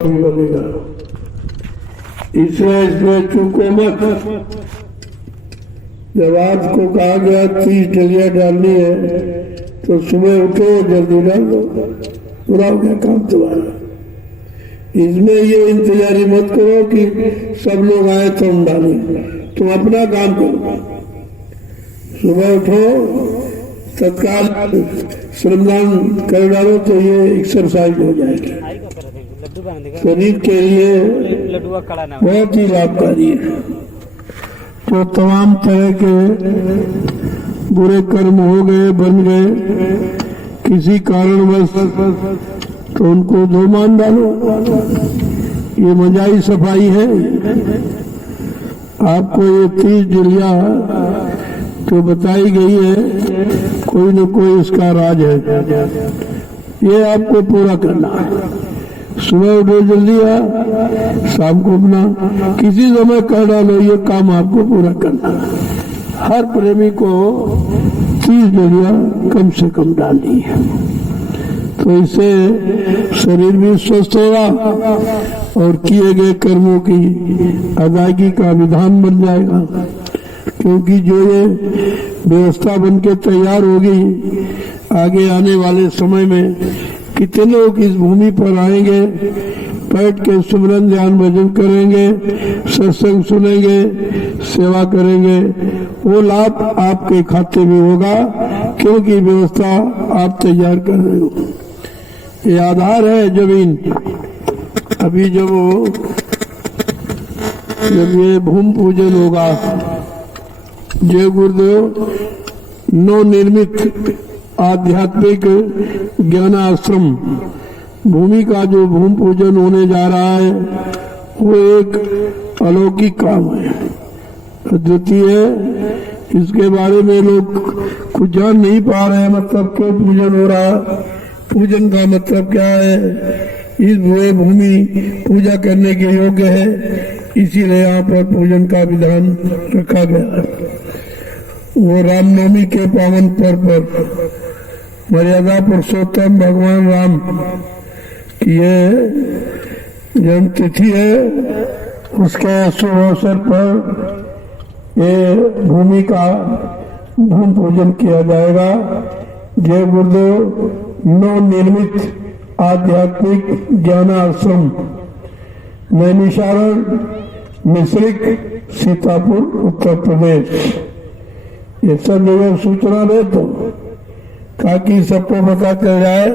बनेगा, इसलिए इसमें चूको मत। जब आज को कहा गया 30 डलिया डालनी है तो सुबह उठो जल्दी डाल दो, पूरा हो गया काम तुम्हारा। इसमें ये इंतजारी मत करो कि सब लोग आए तो हम डालें, तुम अपना काम करो। सुबह उठो, तत्काल श्रमदान कर डालो तो ये एक्सरसाइज हो जाएगी, शरीर के लिए बहुत ही लाभकारी है। तो तमाम तरह के बुरे कर्म हो गए, बन गए किसी कारणवश, तो उनको धो मान डालो। ये मजाई सफाई है। आपको ये 30 डलिया तो बताई गई है, कोई न कोई इसका राज है, ये आपको पूरा करना है। सुबह उठो जल्दी शाम को अपना किसी समय कर डालो, ये काम आपको पूरा करना है। हर प्रेमी को 30 डलिया कम से कम डालनी है, तो इससे शरीर भी स्वस्थ होगा और किए गए कर्मों की अदायगी का विधान बन जाएगा। क्योंकि जो ये व्यवस्था बनके तैयार होगी, आगे आने वाले समय में कितने लोग इस भूमि पर आएंगे, बैठ के सुमरन ध्यान भजन करेंगे, सत्संग सुनेंगे, सेवा करेंगे, वो लाभ आपके खाते में होगा, क्योंकि व्यवस्था आप तैयार कर रहे हो। ये आधार है जमीन। अभी जब ये भूमि पूजन होगा, जय गुरुदेव नव निर्मित आध्यात्मिक ज्ञान आश्रम भूमि का जो भूमि पूजन होने जा रहा है, वो एक अलौकिक काम है, अद्वितीय है। इसके बारे में लोग कुछ जान नहीं पा रहे हैं, मतलब क्यों पूजन हो रहा, पूजन का मतलब क्या है। इस भूमि पूजा करने के योग्य है, इसीलिए यहाँ पर पूजन का विधान रखा गया है। वो रामनवमी के पावन पर्व पर मर्यादा पुरुषोत्तम भगवान राम की ये जन्म तिथि है, उसके शुभ अवसर पर ये भूमि का भूमि पूजन किया जाएगा। जय गुरुदेव नव निर्मित आध्यात्मिक ज्ञान आश्रम, नैमिषारण, मिश्रिक, सीतापुर, उत्तर प्रदेश। ये सब जगह सूचना दे दो ताकि सबको पता चल जाए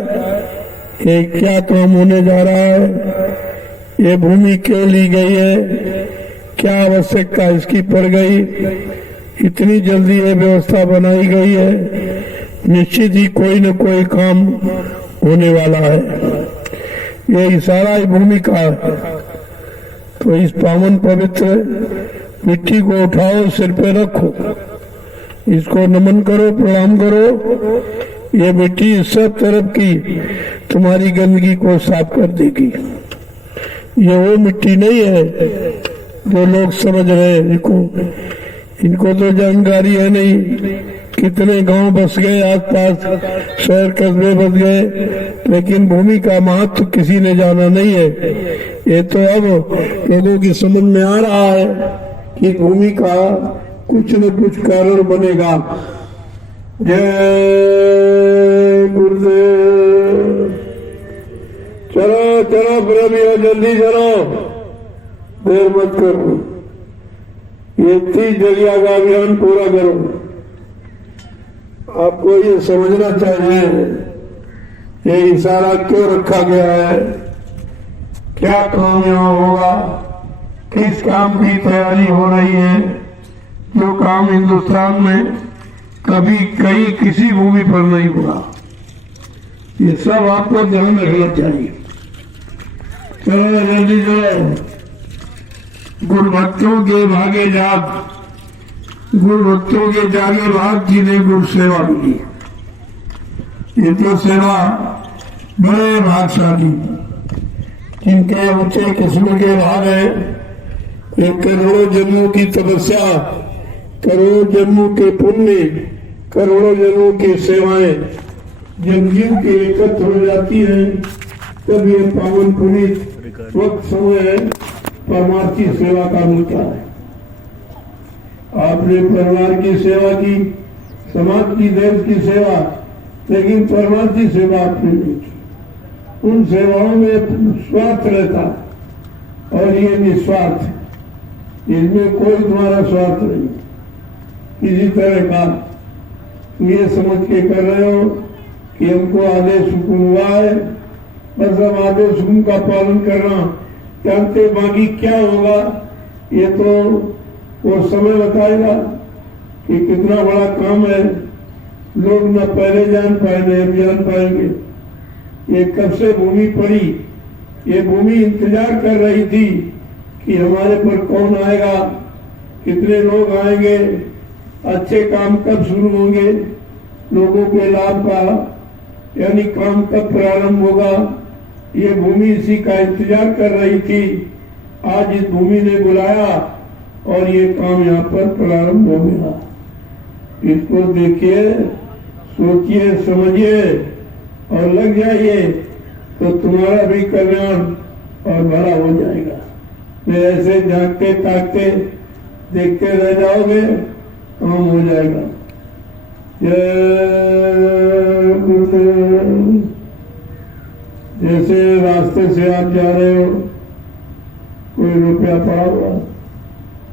ये क्या काम होने जा रहा है, ये भूमि क्यों ली गई है, क्या आवश्यकता इसकी पड़ गई, इतनी जल्दी ये व्यवस्था बनाई गई है। निश्चित ही कोई न कोई काम होने वाला है। ये इशारा इस भूमि का है। तो इस पावन पवित्र मिट्टी को उठाओ, सिर पे रखो, इसको नमन करो, प्रणाम करो। ये मिट्टी सब तरफ की तुम्हारी गंदगी को साफ कर देगी। ये वो मिट्टी नहीं है जो लोग समझ रहे हैं। इनको तो जानकारी है नहीं। कितने गांव बस गए, आसपास शहर कस्बे बस गए, लेकिन भूमि का महत्व किसी ने जाना नहीं है। ये तो अब लोगों की समझ में आ रहा है कि भूमि का कुछ न कुछ कारण बनेगा। जय गुरुदेव। चलो चलो प्रेमियों, जल्दी चलो, देर मत करो। ये 30 डलिया का अभियान पूरा करो। आपको ये समझना चाहिए ये इशारा क्यों रखा गया है, क्या काम यहाँ होगा, किस काम की तैयारी हो रही है, जो काम हिंदुस्तान में कभी कहीं किसी भूमि पर नहीं हुआ। ये सब आपको ध्यान रखना चाहिए। चलो जल्दी चलो। गुरु भक्तों के भागे जाग, गुरु भक्तों के जागे भाग, जिन्हें गुरु सेवा मिली। ये तो सेवा बड़े भागशाली, जिनके ऊंचे किस्म के भाग है। एक करोड़ों जन्मों की तपस्या, करोड़ों जन्मों के पुण्य, करोड़ों जन्मों की सेवाएं जब जीव की एकत्र हो जाती है, तब ये पावन पुनीत वक्त समय परमार्थी सेवा का मुद्दा है। आपने परिवार की सेवा की, समाज की, देश की सेवा, लेकिन परमार्थी सेवा आपने नहीं की। उन सेवाओं में स्वार्थ रहता और ये निस्वार्थ, इसमें कोई तुम्हारा स्वार्थ नहीं किसी तरह का। ये समझ के कर रहे हो कि हमको आदेश हुक्म हुआ है, बस हम आदेश हुक्म का पालन करना जानते, बाकी क्या होगा ये तो वो समय बताएगा कि कितना बड़ा काम है। लोग न पहले जान पाए न अब जान पाएंगे। ये कब से भूमि पड़ी, ये भूमि इंतजार कर रही थी कि हमारे पर कौन आएगा, कितने लोग आएंगे, अच्छे काम कब शुरू होंगे, लोगों के लाभ का यानी काम कब प्रारंभ होगा। ये भूमि इसी का इंतजार कर रही थी। आज इस भूमि ने बुलाया और ये काम यहाँ पर प्रारंभ हो गया। इसको देखिए, सोचिए, समझिए और लग जाइए तो तुम्हारा भी कल्याण और भला हो जाएगा। मैं ऐसे झांकते ताकते देखते रह जाओगे, काम हो जाएगा। जैसे रास्ते से आप जा रहे हो, कोई रुपया पड़ा हुआ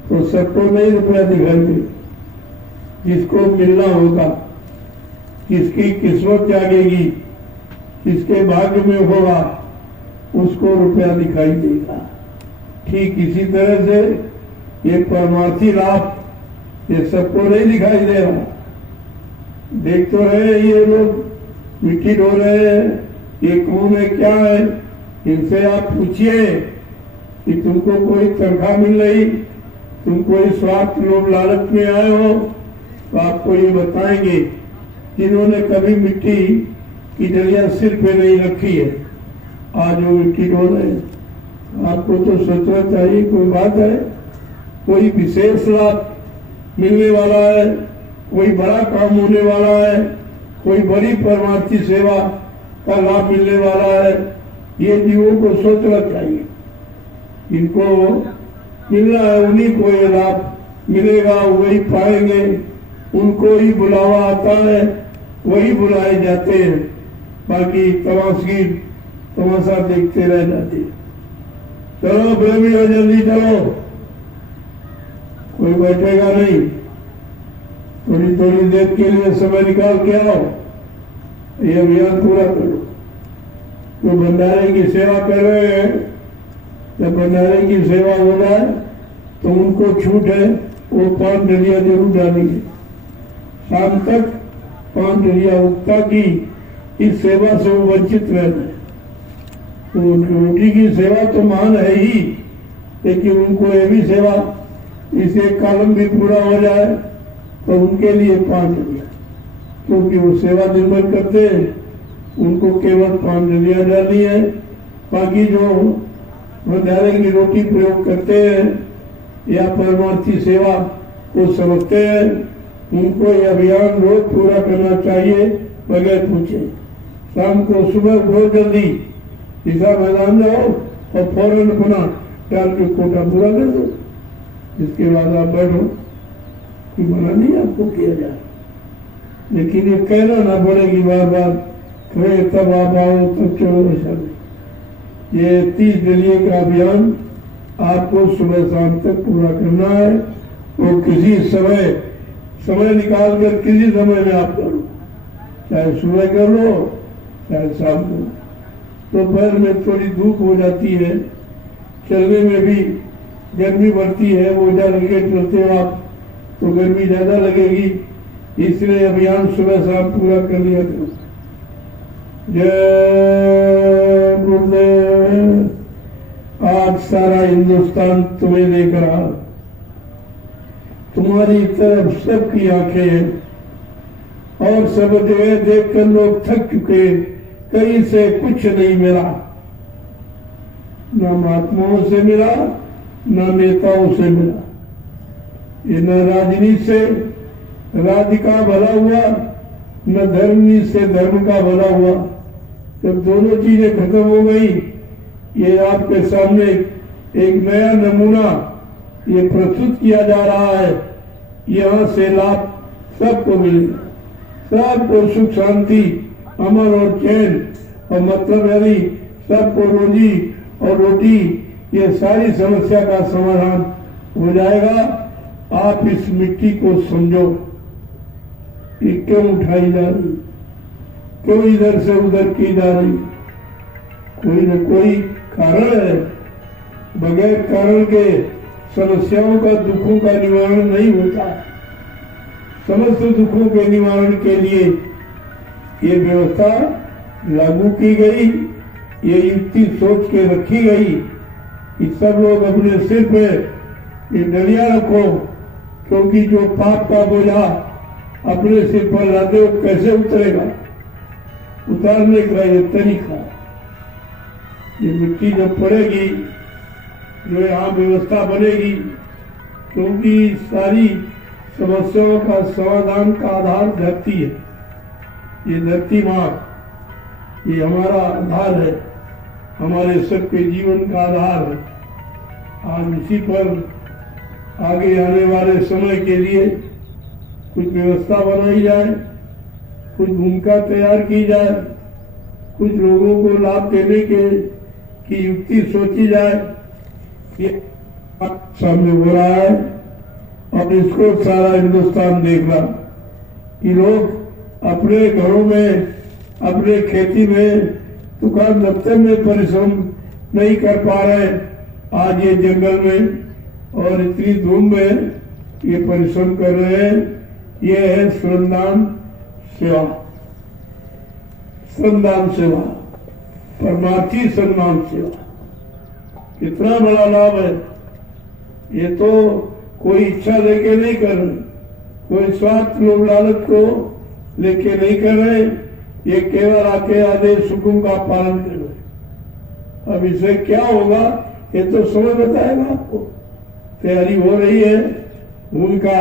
तो सबको नहीं रुपया दिखाई दे। जिसको मिलना होगा, जिसकी किस्मत जागेगी, जिसके भाग्य में होगा, उसको रुपया दिखाई देगा। ठीक इसी तरह से ये परमार्थी लाभ ये सबको नहीं दिखाई दे रहा। देख तो रहे ये लोग मिट्टी ढो रहे हैं, ये कौन है, क्या है। इनसे आप पूछिए कि तुमको कोई तनख्वाह मिल रही, तुम कोई स्वार्थ लोभ लालच में आए हो, तो आपको ये बताएंगे जिन्होंने कभी मिट्टी की डलियां सिर पे नहीं रखी है, आज वो मिट्टी ढो रहे हैं। आपको तो सोचना चाहिए कोई बात है, कोई विशेष लाभ मिलने वाला है, कोई बड़ा काम होने वाला है, कोई बड़ी परमार्थी सेवा का लाभ मिलने वाला है। ये जीवों को सोचना चाहिए। इनको मिलना है, उन्हीं को ये लाभ मिलेगा, वही पाएंगे। उनको ही बुलावा आता है, वही बुलाए जाते हैं। बाकी तमाशा देखते रह जाते। चलो प्रेमी हो, जल्दी चलो, कोई बैठेगा नहीं। थोड़ी थोड़ी देर के लिए समय निकाल के आओ, ये अभियान पूरा करो। तो भंडारे की सेवा कर रहे हैं, जब भंडारे की सेवा हो जाए तो उनको छूट है, वो 5 डलियां जरूर डालेंगे। शाम तक 5 डलियां उगता की इस सेवा से वो वंचित रह गए। तो रोटी की सेवा तो महान है ही, लेकिन उनको ये भी सेवा, इस एक कालम भी पूरा हो जाए तो उनके लिए 5 डलियां, क्योंकि वो सेवा दिन भर करते हैं, उनको केवल 5 डलियां डालनी है। बाकी जो भंडारे की रोटी प्रयोग करते हैं या परमार्थी सेवा को समझते हैं, उनको यह अभियान रोज पूरा करना चाहिए बगैर पूछे। शाम को सुबह बहुत जल्दी ईसा मैदान जाओ और फौरन अपना डाल के कोटा पूरा कर दो। इसके बाद आप बैठो, कि मना नहीं आपको किया जाए, लेकिन ये कहना ना पड़ेगी बार बार, कहे तब आप आओ तब चलो, ऐसा नहीं। ये 30 डलिये का अभियान आपको सुबह शाम तक पूरा करना है। वो किसी समय निकाल कर किसी समय में आप करो, चाहे सुबह कर लो चाहे शाम को। दोपहर में थोड़ी धूप हो जाती है, चलने में भी गर्मी बढ़ती है, ओझा लगे चलते हो आप तो गर्मी ज्यादा लगेगी, इसलिए अभियान सुबह शाम पूरा कर लिया करो। जय गुरुदेव। आज सारा हिंदुस्तान तुम्हें देख रहा, तुम्हारी तरफ सबकी आंखें हैं और सब जगह देखकर लोग थक चुके, कहीं से कुछ नहीं मिला, न महात्माओं से मिला न नेताओं से मिला, ये न राजनीति से राज्य का भला हुआ न धर्मनीति से धर्म का भला हुआ। जब दोनों चीजें खत्म हो गई ये आपके सामने एक नया नमूना ये प्रस्तुत किया जा रहा है। यहाँ से लाभ सबको मिले, सबको सुख शांति अमन और चैन और मतलब यदि सबको रोजी और रोटी ये सारी समस्या का समाधान हो जाएगा। आप इस मिट्टी को समझो कि क्यों उठाई जा रही, क्यों इधर से उधर की जा रही, कोई न कोई कारण है। बगैर कारण के समस्याओं का दुखों का निवारण नहीं होता। समस्त दुखों के निवारण के लिए ये व्यवस्था लागू की गई, ये युक्ति सोच के रखी गई कि सब लोग अपने सिर पे ये डलिया रखो, क्योंकि जो पाप का बोझा अपने सिर पर लादे वो कैसे उतरेगा। उतारने का ये तरीका, ये मिट्टी जब पड़ेगी जो यहाँ व्यवस्था बनेगी, क्योंकि सारी समस्याओं का समाधान का आधार धरती है। ये धरती माँ ये हमारा आधार है, हमारे सबके जीवन का आधार है। आज इसी पर आगे आने वाले समय के लिए कुछ व्यवस्था बनाई जाए, कुछ भूमिका तैयार की जाए, कुछ लोगों को लाभ देने के की युक्ति सोची जाए। ये सामने हो रहा है और इसको सारा हिंदुस्तान देख रहा कि लोग अपने घरों में, अपने खेती में, दुकान दफ्तर में परिश्रम नहीं कर पा रहे। आज ये जंगल में और इतनी धूम में ये परिश्रम कर रहे हैं। ये है श्रमदान सेवा, श्रमदान सेवा, परमार्थी श्रमदान सेवा। कितना बड़ा लाभ है। ये तो कोई इच्छा लेके नहीं कर रहे, कोई स्वार्थ लोभ लालच को लेके नहीं कर रहे, ये केवल आके आदेश हुकुम का पालन कर रहे। अब इससे क्या होगा ये तो समय बताएगा आपको। तैयारी हो रही है, भूमिका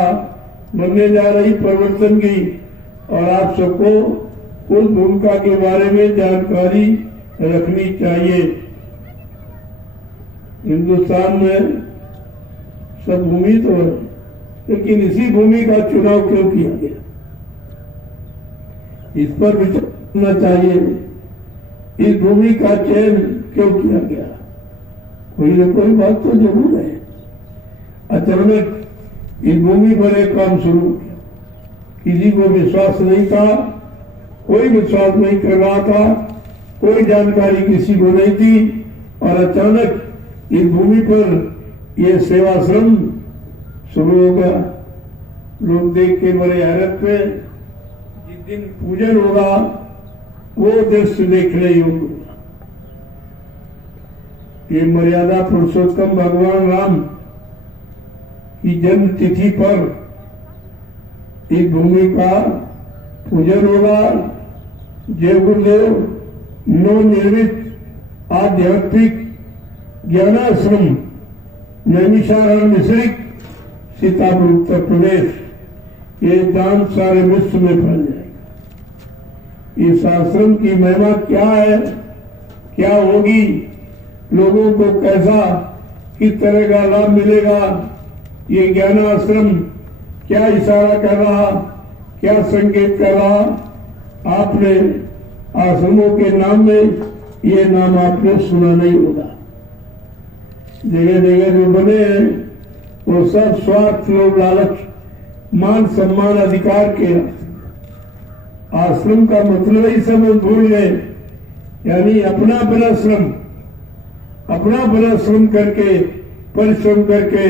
बनने जा रही परिवर्तन की, और आप सबको उस भूमिका के बारे में जानकारी रखनी चाहिए। हिंदुस्तान में सब भूमि तो है, लेकिन इसी भूमि का चुनाव क्यों किया गया, इस पर विचार करना चाहिए। इस भूमि का चयन क्यों किया गया, कोई न कोई बात तो जरूर है। अचानक इस भूमि पर एक काम शुरू किया, किसी को विश्वास नहीं था, कोई विश्वास नहीं कर रहा था, कोई जानकारी किसी को नहीं थी, और अचानक इस भूमि पर यह सेवाश्रम शुरू हो गया। लोग देख के बड़े हैरत में, जिस दिन पूजन होगा वो दृश्य देखने योग्य। ये मर्यादा पुरुषोत्तम भगवान राम की जन्म तिथि पर इस भूमि का पूजन होगा। जय गुरुदेव नवनिर्मित आध्यात्मिक ज्ञानाश्रम नैमिषारण्य मिश्रिक सीतापुर उत्तर प्रदेश, ये दान सारे विश्व में फैल जाएगा। इस आश्रम की महिमा क्या है, क्या होगी, लोगों को कैसा किस तरह का लाभ मिलेगा, ये ज्ञानाश्रम क्या इशारा कर रहा, क्या संकेत कर रहा। आपने आश्रमों के नाम में ये नाम आपने सुना नहीं होगा। जगह जगह जो बने हैं वो सब स्वार्थ लोभ लालच मान सम्मान अधिकार के। आश्रम का मतलब ही सब भूल गए, यानी अपना श्रम करके परिश्रम करके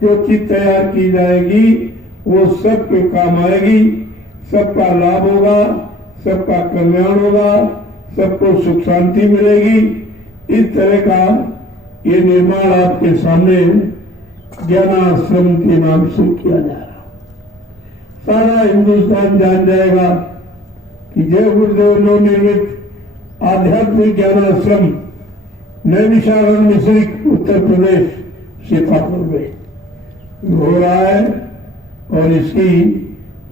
जो चीज तैयार की जाएगी वो सबके काम आएगी, सबका लाभ होगा, सबका कल्याण होगा, सबको सुख शांति मिलेगी। इस तरह का ये निर्माण आपके सामने ज्ञानाश्रम के नाम से किया जा रहा। सारा हिंदुस्तान जान जाएगा कि जय गुरुदेव नवनिर्मित आध्यात्मिक ज्ञानाश्रम नैमिषारण्य मिश्रिक उत्तर प्रदेश सीतापुर में हो रहा है, और इसकी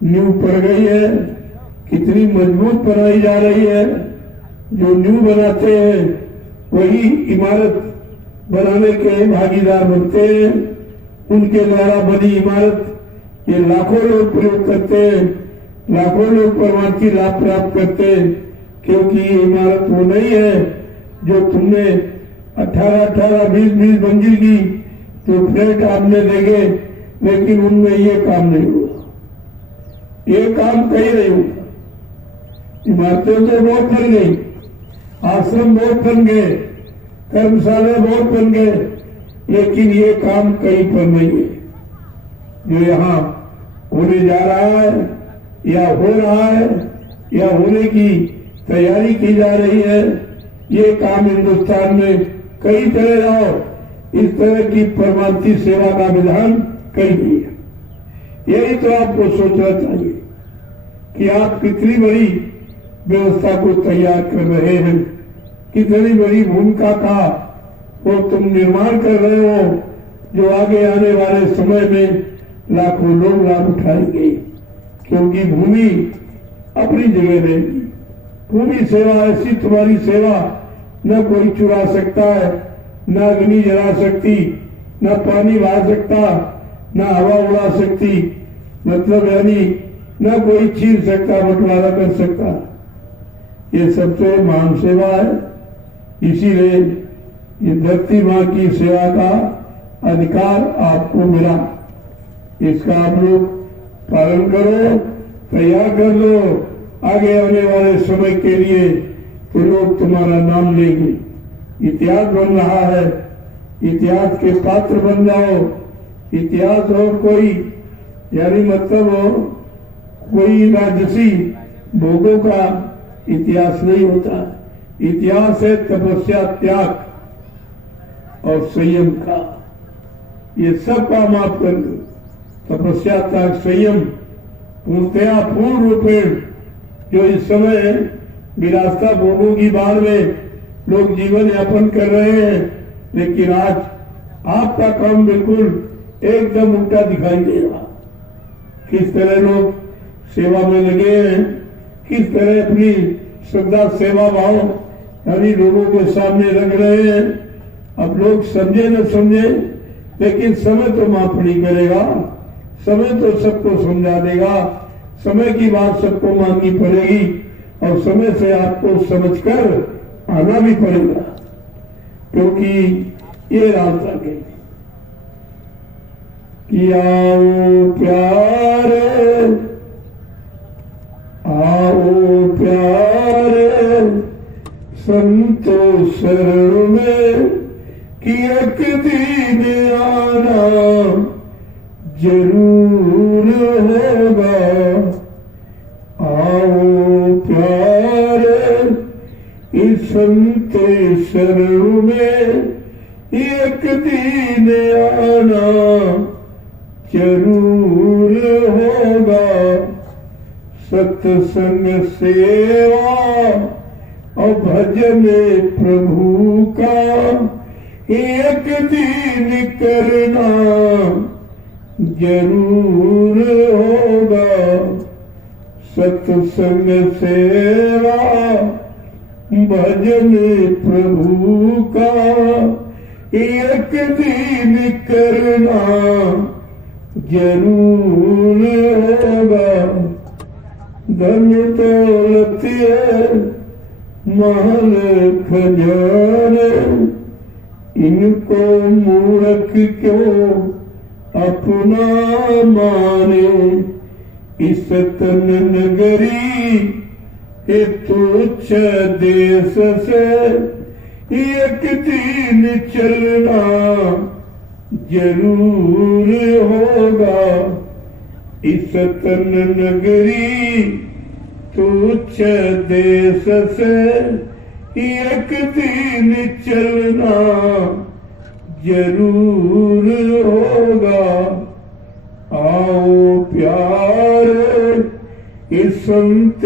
नींव पड़ गई है। कितनी मजबूत बनाई जा रही है। जो नींव बनाते हैं वही इमारत बनाने के भागीदार बनते हैं। उनके द्वारा बनी इमारत ये लाखों लोग प्रयोग करते हैं, लाखों लोग परमार्थी लाभ प्राप्त करते हैं, क्योंकि ये इमारत वो नहीं है जो तुमने 18-18, 20-20 मंजिल की जो फ्लैट आपने देखे, लेकिन उनमें ये काम नहीं हुआ, ये काम कहीं नहीं हुआ। इमारतें तो बहुत बन गई, आश्रम बहुत बन गए, कर्मशाला बहुत बन गए, लेकिन ये काम कहीं पर नहीं है। जो यहाँ होने जा रहा है या हो रहा है या होने की तैयारी की जा रही है, ये काम हिंदुस्तान में कई तरह और इस तरह की परमार्थी सेवा का विधान कहीं नहीं है। यही तो आपको सोचना चाहिए कि आप कितनी बड़ी व्यवस्था को तैयार कर रहे हैं, कितनी बड़ी भूमिका का वो तुम निर्माण कर रहे हो, जो आगे आने वाले समय में लाखों लोग लाभ उठाएंगे। क्योंकि भूमि अपनी जगह रहेगी। भूमि सेवा ऐसी तुम्हारी सेवा न कोई चुरा सकता है, न अग्नि जला सकती, न पानी बहा सकता, न हवा उड़ा सकती, मतलब यानी न कोई छीन सकता, बंटवारा कर सकता। ये सबसे महान सेवा है। इसीलिए ये धरती माँ की सेवा का अधिकार आपको मिला। इसका आप लोग पालन करो, तैयार कर लो। आगे आने वाले समय के लिए तो लोग तुम्हारा नाम लेंगे। इतिहास बन रहा है, इतिहास के पात्र बन जाओ। इतिहास और कोई यानी मतलब कोई राजसी भोगों का इतिहास नहीं होता। इतिहास है तपस्या, त्याग और संयम का। ये सब काम आप कर लो। तपस्या, त्याग, संयम पूर्णतया पूर्ण रूपेण जो इस समय विरासता भोगों की बाढ़ में लोग जीवन यापन कर रहे हैं, लेकिन आज आपका काम बिल्कुल एकदम उल्टा दिखाई देगा। किस तरह लोग सेवा में लगे हैं, किस तरह अपनी श्रद्धा सेवा भाव यानी लोगों के सामने रख रहे हैं। अब लोग समझे न समझे, लेकिन समय तो माफ नहीं करेगा। समय तो सबको समझा देगा। समय की बात सबको माननी पड़ेगी और समय से आपको समझकर आना भी पड़ेगा, क्योंकि ये रास्ता के कि आओ प्यारे, आओ प्यारे संतो शरण में कि एक दिन आना जरूर होगा। आओ प्यारे इस संत शरण में एक दिन आना जरूर होगा। सत्संग सेवा और भजन प्रभु का एक दिन करना जरूर होगा। सत्संग सेवा भजन प्रभु का एक दिन करना जरूर होगा। धन दौलत महल खजाने इनको मूर्ख क्यों अपना माने। इस तन नगरी तुच्छ देश से एक दिन चलना जरूर होगा। इस तन नगरी तुच्छ देश से एक दिन चलना जरूर होगा। आओ प्यारे इस संत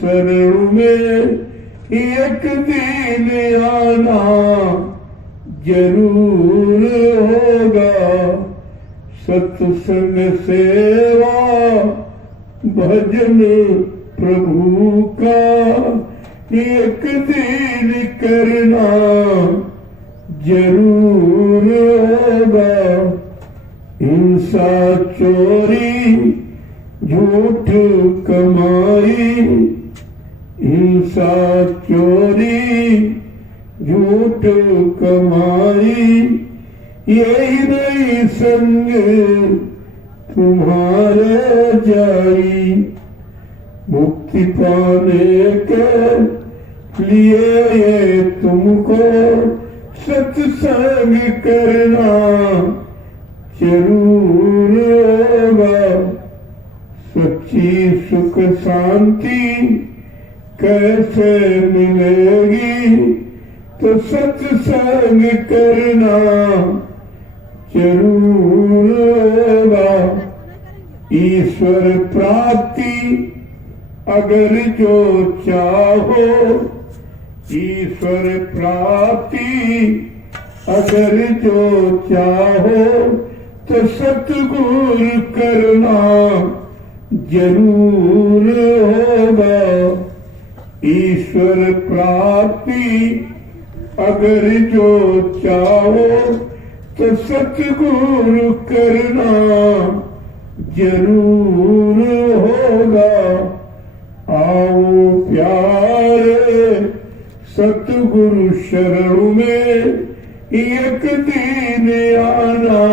शरण में एक दिन आना जरूर होगा। सत्संग सेवा भजन प्रभु का एक दिन करना जरूर होगा। हिंसा चोरी झूठ कमाई, हिंसा चोरी झूठ कमाई, यही नहीं संग तुम्हारे जाई। मुक्ति पाने के लिए ये तुमको सत्संग करना जरूर होगा। सच्ची सुख शांति कैसे मिलेगी, तो सत्संग करना जरूर होगा। ईश्वर प्राप्ति अगर जो चाहो, ईश्वर प्राप्ति अगर जो चाहो, तो सतगुरु करना जरूर होगा। ईश्वर प्राप्ति अगर जो चाहो, तो सतगुरु करना जरूर होगा। आओ प्यारे सतगुरु शरणों में एक दिन आना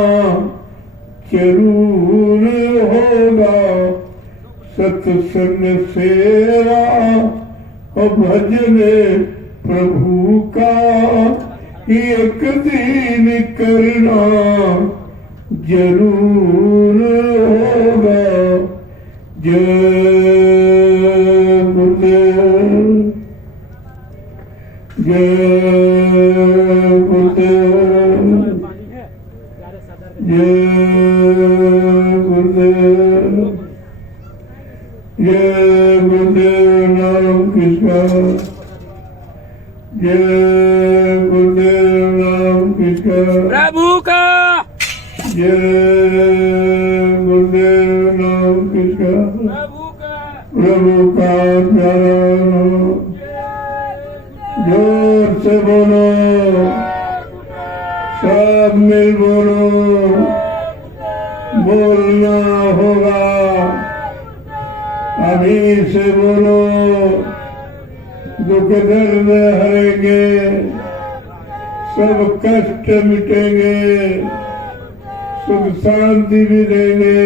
जरूर होगा। सत्संग सेवा और भजन प्रभु का एक दिन करना जरूर होगा। जय गुरुदेव, जय गुरुदेव, जय गुरुदेव, जय गुरुदेव नाम किसका, जय गुरुदेव नाम किसका, प्रभु का। जय गुरुदेव नाम किसका, प्रभु का। प्रभु का प्यारा नाम। जोर से बोलो, सब मिल बोलो, बोलना होगा। अभी से बोलो, दुख दर्द हरेंगे, सब कष्ट मिटेंगे, सुख शांति भी देंगे।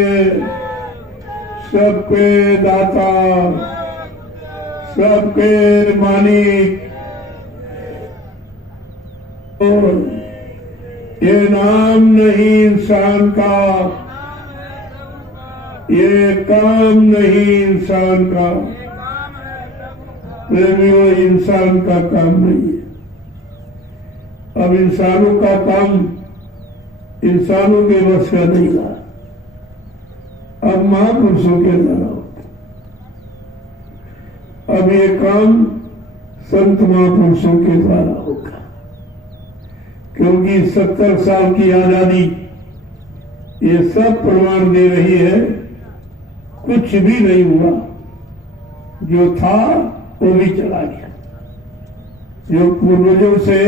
सबके दाता, सबके मालिक। ये नाम नहीं इंसान का, ये काम नहीं इंसान का। प्रेमियों, इंसान का काम नहीं है। अब इंसानों का काम इंसानों के बस का नहीं रहा। अब महापुरुषों के द्वारा होता। अब ये काम संत महापुरुषों के द्वारा होगा। क्योंकि 70 साल की आजादी ये सब प्रमाण दे रही है, कुछ भी नहीं हुआ। जो था वो भी चला गया। जो पूर्वजों से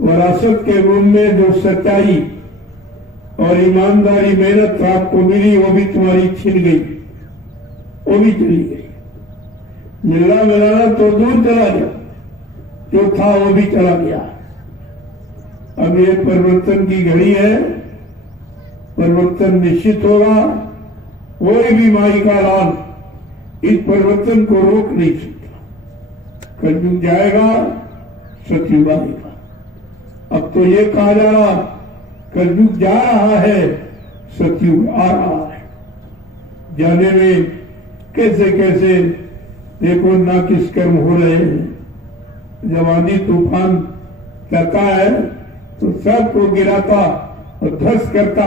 विरासत के रूप में जो सच्चाई और ईमानदारी मेहनत आपको मिली, वो भी तुम्हारी छिन गई, वो भी चली गई। मिलना मिलाना तो दूर चला गया, जो था वो भी चला गया। अब ये परिवर्तन की घड़ी है, परिवर्तन निश्चित होगा। कोई भी माई का लाल इस परिवर्तन को रोक नहीं सकता। कलयुग जाएगा, सतयुग आएगा। अब तो ये कहा जा रहा, कलयुग जा रहा है, सतयुग आ रहा है। जाने में कैसे कैसे देखो ना किस कर्म हो रहे हैं। जब आंधी तूफान चलता है तो सबको गिराता और ध्वस्त करता,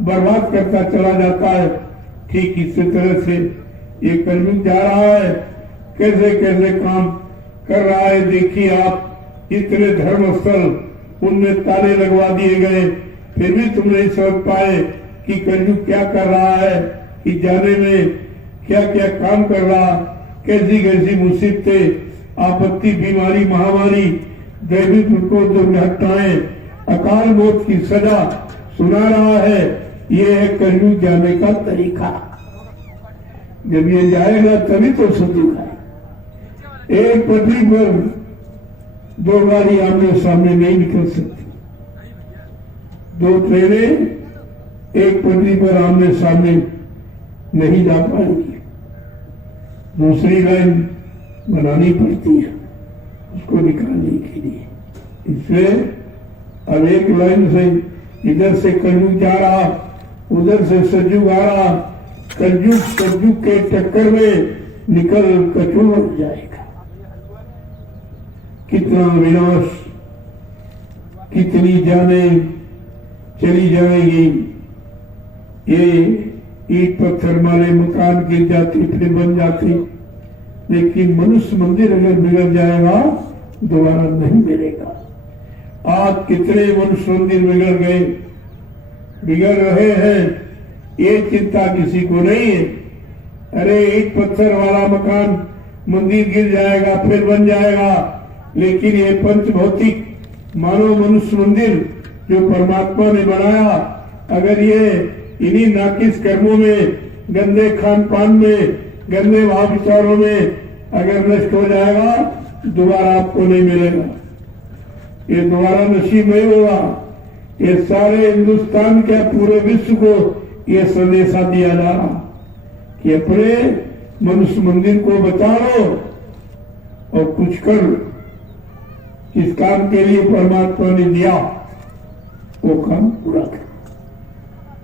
बर्बाद करता चला जाता है। ठीक इसी तरह से ये कलयुग जा रहा है, कैसे कैसे काम कर रहा है। देखिए आप, इतने धर्म स्थल उनमें ताले लगवा दिए गए, फिर भी तुम नहीं समझ पाए कि कलयुग क्या कर रहा है, कि जाने में क्या क्या काम कर रहा, कैसी कैसी मुसीबतें आपत्ति, बीमारी, महामारी, दैविक विपद, दुर्घटनाएं, अकाल मौत की सजा सुना रहा है। ये है कलयुग जाने का तरीका। जब ये जाएगा तभी तो सतयुग है। एक पटरी पर दो गाड़ी आमने सामने नहीं निकल सकती। दो ट्रेनें एक पटरी पर आमने सामने नहीं जा पाएंगी। दूसरी लाइन बनानी पड़ती है उसको निकालने के लिए। इसलिए अब एक लाइन से इधर से कलयुग जा रहा, उधर से सतयुग आ रहा। कलयुग सतयुग के टक्कर में निकल कचूर हो जाएगा। कितना विनाश, कितनी जाने चली जाएगी। ये ईट पत्थर वाले मकान गिर जाते फिर बन जाते, लेकिन मनुष्य मंदिर अगर बिगड़ जाएगा दोबारा नहीं मिलेगा। आज कितने मनुष्य मंदिर बिगड़ गए, बिगड़ रहे हैं, ये चिंता किसी को नहीं है। अरे ईट पत्थर वाला मकान मंदिर गिर जाएगा फिर बन जाएगा, लेकिन ये पंच भौतिक मानव मनुष्य मंदिर जो परमात्मा ने बनाया, अगर ये इन्हीं नाकिस कर्मों में, गंदे खान पान में, गंदे भाव विचारों में अगर नष्ट हो जाएगा दोबारा आपको नहीं मिलेगा। ये दोबारा नसीब नहीं होगा। ये सारे हिंदुस्तान के पूरे विश्व को ये संदेशा दिया जा रहा कि अपने मनुष्य मंदिर को बचा लो और कुछ कर लो। इस काम के लिए परमात्मा ने दिया वो काम पूरा कर,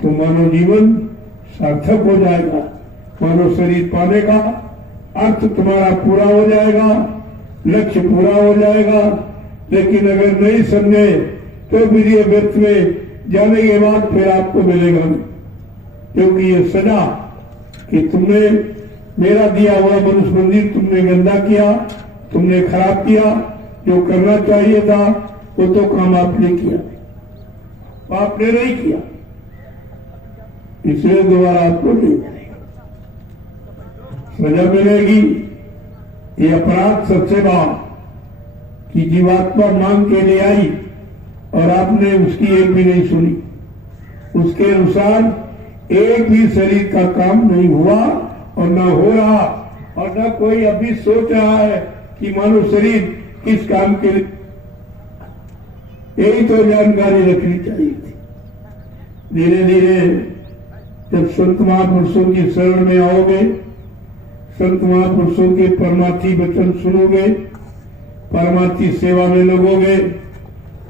तो मानव जीवन सार्थक हो जाएगा। मानव शरीर पाने का अर्थ तुम्हारा पूरा हो जाएगा, लक्ष्य पूरा हो जाएगा। लेकिन अगर नहीं समझे तो फिर ये व्यर्थ में जाने के बाद फिर आपको मिलेगा नहीं, क्योंकि ये सजा कि तुमने मेरा दिया हुआ मनुष्य मंदिर तुमने गंदा किया, तुमने खराब किया। जो करना चाहिए था वो तो काम आपने किया, आपने नहीं किया, इसलिए दोबारा आपको नहीं मिलेगा, सजा मिलेगी। ये अपराध सबसे बड़ा कि जीवात्मा मांग के ले आई और आपने उसकी एक भी नहीं सुनी। उसके अनुसार एक भी शरीर का काम नहीं हुआ और न हो रहा, और न कोई अभी सोच रहा है कि मानव शरीर किस काम के लिए। यही तो जानकारी रखनी चाहिए थी। धीरे धीरे जब संत महापुरुषों की शरण में आओगे, संत महापुरुषों के परमार्थी वचन सुनोगे, परमार्थी सेवा में लगोगे,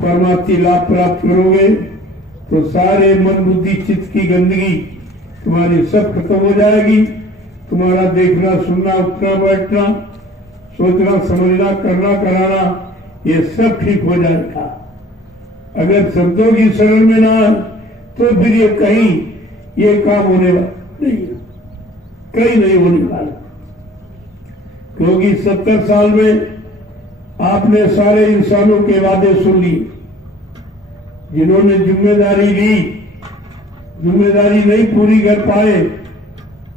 परमार्थी लाभ प्राप्त करोगे, तो सारे मन बुद्धि चित्त की गंदगी तुम्हारी सब खत्म हो जाएगी। तुम्हारा देखना, सुनना, उठना, बैठना, सोचना, समझना, करना, कराना, ये सब ठीक हो जाएगा। अगर संतों की शरण में ना तो फिर ये कहीं ये काम होने वाला नहीं, कहीं नहीं होने वाला। क्योंकि 70 साल में आपने सारे इंसानों के वादे सुन लिए। जिन्होंने जिम्मेदारी ली, जिम्मेदारी नहीं पूरी कर पाए,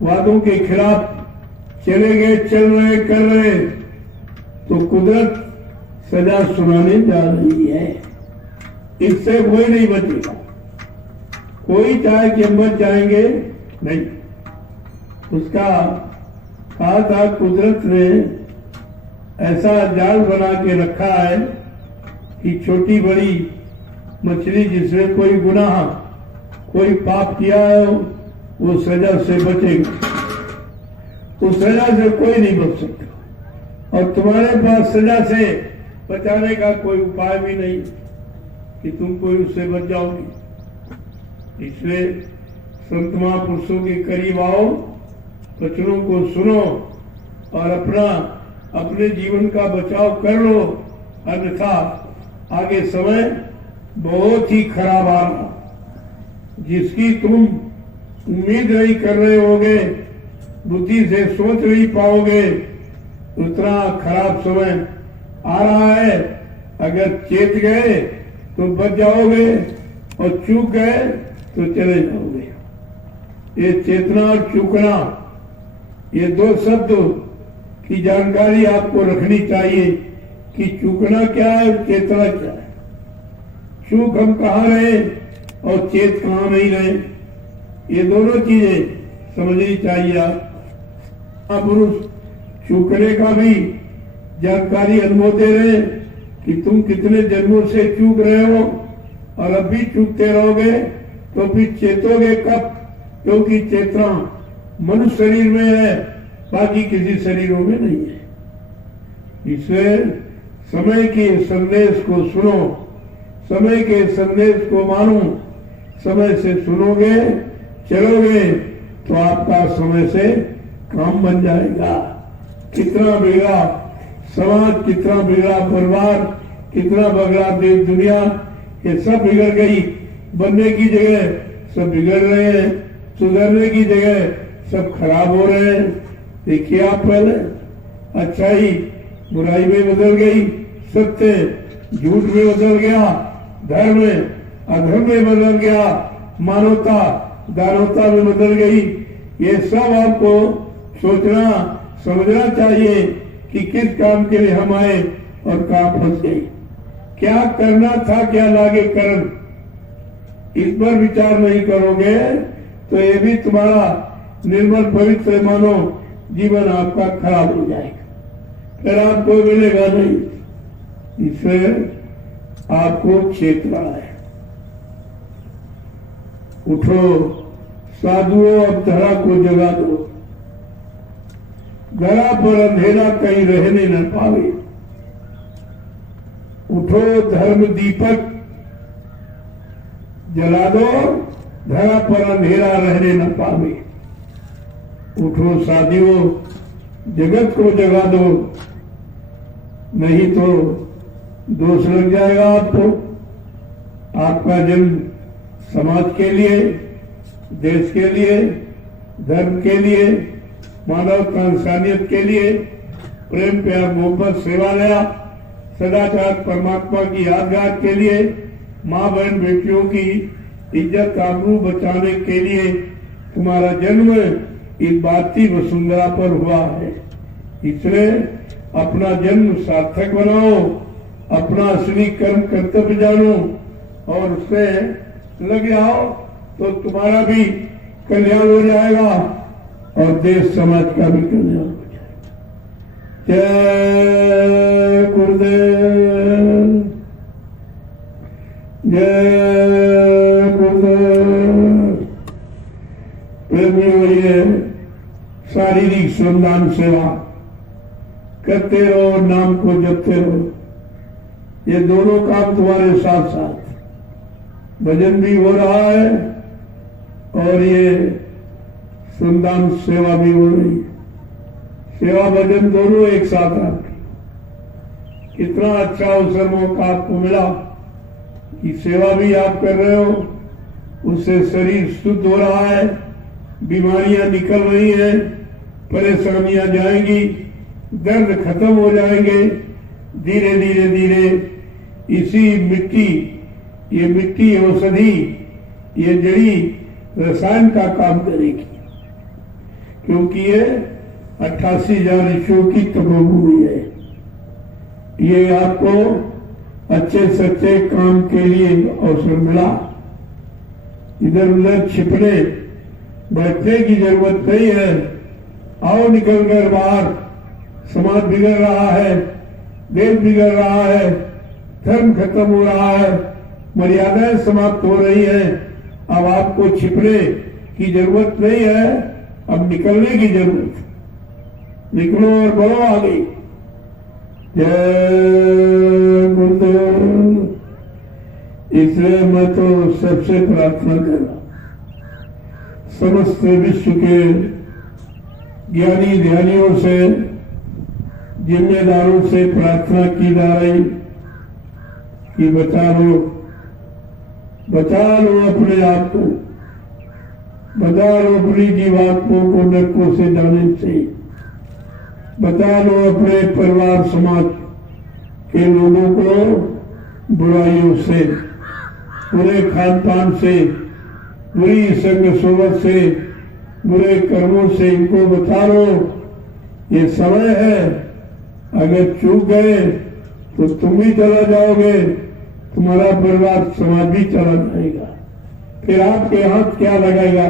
वादों के खिलाफ चले गए, चल रहे, कर रहे, तो कुदरत सजा सुनाने जा रही है। इससे कोई नहीं बचेगा। कोई चाहे कि हम बच जाएंगे, नहीं। उसका कहा था कुदरत ने ऐसा जाल बना के रखा है कि छोटी बड़ी मछली जिसमें कोई गुनाह, कोई पाप किया है, वो सजा से बचेगा। उस सजा से कोई नहीं बच सकता, और तुम्हारे पास सजा से बचाने का कोई उपाय भी नहीं कि तुम कोई उससे बच जाओगे। इसलिए संत महापुरुषों के करीब आओ, वचनों को सुनो और अपने जीवन का बचाव कर लो, अन्यथा आगे समय बहुत ही खराब आ रहा। जिसकी तुम उम्मीद नहीं कर रहे होगे, बुद्धि से सोच नहीं पाओगे, उतना खराब समय आ रहा है। अगर चेत गए तो बच जाओगे, और चूक गए तो चले जाओगे। ये चेतना और चूकना, ये दो शब्द की जानकारी आपको रखनी चाहिए कि चूकना क्या है और चेतना क्या है। चूक हम कहाँ रहे और चेत कहाँ नहीं रहे, ये दोनों चीजें समझनी चाहिए। आप पुरुष चूकने का भी जानकारी अनुभव दे रहे हैं कि तुम कितने जन्मों से चूक रहे हो और अब भी चूकते रहोगे तो फिर चेतोगे कब, क्योंकि चेतना मनुष्य शरीर में है, बाकी किसी शरीरों में नहीं है। इसलिए समय के संदेश को सुनो, समय के संदेश को मानो, समय से सुनोगे चलोगे तो आपका समय से काम बन जाएगा। कितना बिगड़ा समाज, कितना बिगड़ा परिवार, कितना बिगड़ा देश दुनिया, ये सब बिगड़ गई। बनने की जगह सब बिगड़ रहे हैं, सुधरने की जगह सब खराब हो रहे हैं। देखिए आप पहले अच्छाई बुराई में बदल गई, सत्य झूठ में बदल गया, धर्म अधर्म में बदल गया, मानवता दानवता में बदल गई। ये सब आपको सोचना समझना चाहिए कि किस काम के लिए हम आए और कहाँ फंस गए, क्या करना था, क्या लागे कर्म। इस पर विचार नहीं करोगे तो ये भी तुम्हारा निर्मल पवित्र मानो जीवन आपका खराब हो जाएगा, फिर आपको मिलेगा नहीं। इससे आपको चेतना है। उठो साधुओं, अब धरा को जगा दो, धरा पर अंधेरा कहीं रहने न पावे। उठो धर्म दीपक जला दो, धरा पर अंधेरा रहने न पावे। उठो साथियों, जगत को जगा दो, नहीं तो दोष लग जाएगा आपको। आपका जन्म समाज के लिए, देश के लिए, धर्म के लिए, मानवता इंसानियत के लिए, प्रेम प्यार मोहब्बत सेवा दया सदाचार परमात्मा की यादगार के लिए, माँ बहन बेटियों की इज्जत आबरू बचाने के लिए तुम्हारा जन्म इस भारतीय वसुंधरा पर हुआ है। इसलिए अपना जन्म सार्थक बनाओ, अपना असली कर्म कर्तव्य जानो और उससे लग जाओ तो तुम्हारा भी कल्याण हो जाएगा और देश समाज का भी कल्याण हो जाएगा। जय गुरुदेव, जय गुरुदेव। प्रेमियों, ये शारीरिक श्रमदान सेवा करते रहो, नाम को जपते रहो। ये दोनों काम तुम्हारे साथ साथ भजन भी हो रहा है और ये श्रमदान सेवा भी हो रही है। सेवा भजन दोनों एक साथ आपकी। कितना अच्छा अवसर मौका आपको मिला कि सेवा भी आप कर रहे हो, उससे शरीर शुद्ध हो रहा है, बीमारियां निकल रही हैं, परेशानियां जाएंगी, दर्द खत्म हो जाएंगे। धीरे धीरे धीरे इसी मिट्टी, ये मिट्टी औषधि, ये जड़ी रसायन का काम करेगी, क्योंकि ये 88,000 ऋषियों की तपोभूमि है। ये आपको अच्छे सच्चे काम के लिए अवसर मिला। इधर उधर छिपने बैठने की जरूरत नहीं है। आओ निकल कर बाहर। समाज बिगड़ रहा है, देश बिगड़ रहा है, धर्म खत्म हो रहा है, मर्यादाएं समाप्त हो रही हैं। अब आपको छिपने की जरूरत नहीं है, अब निकलने की जरूरत है। निकलो और बढ़ो आगे। जय गुरुदेव। इसलिए मैं तो सबसे प्रार्थना कर रहा, समस्त विश्व के ज्ञानी ध्यानियों से, जिम्मेदारों से प्रार्थना की जा रही कि बचा लो अपने आप को, बचा लो अपनी जीवात्माओं को नरकों से जाने से, बचा लो अपने परिवार समाज के लोगों को बुराइयों से, बुरे खान पान से, बुरी संग सोबत से, बुरे कर्मों से इनको बचा लो। ये समय है, अगर चूक गए तो तुम भी चला जाओगे, तुम्हारा परिवार समाज भी चला जाएगा, फिर आपके हाथ क्या लगेगा,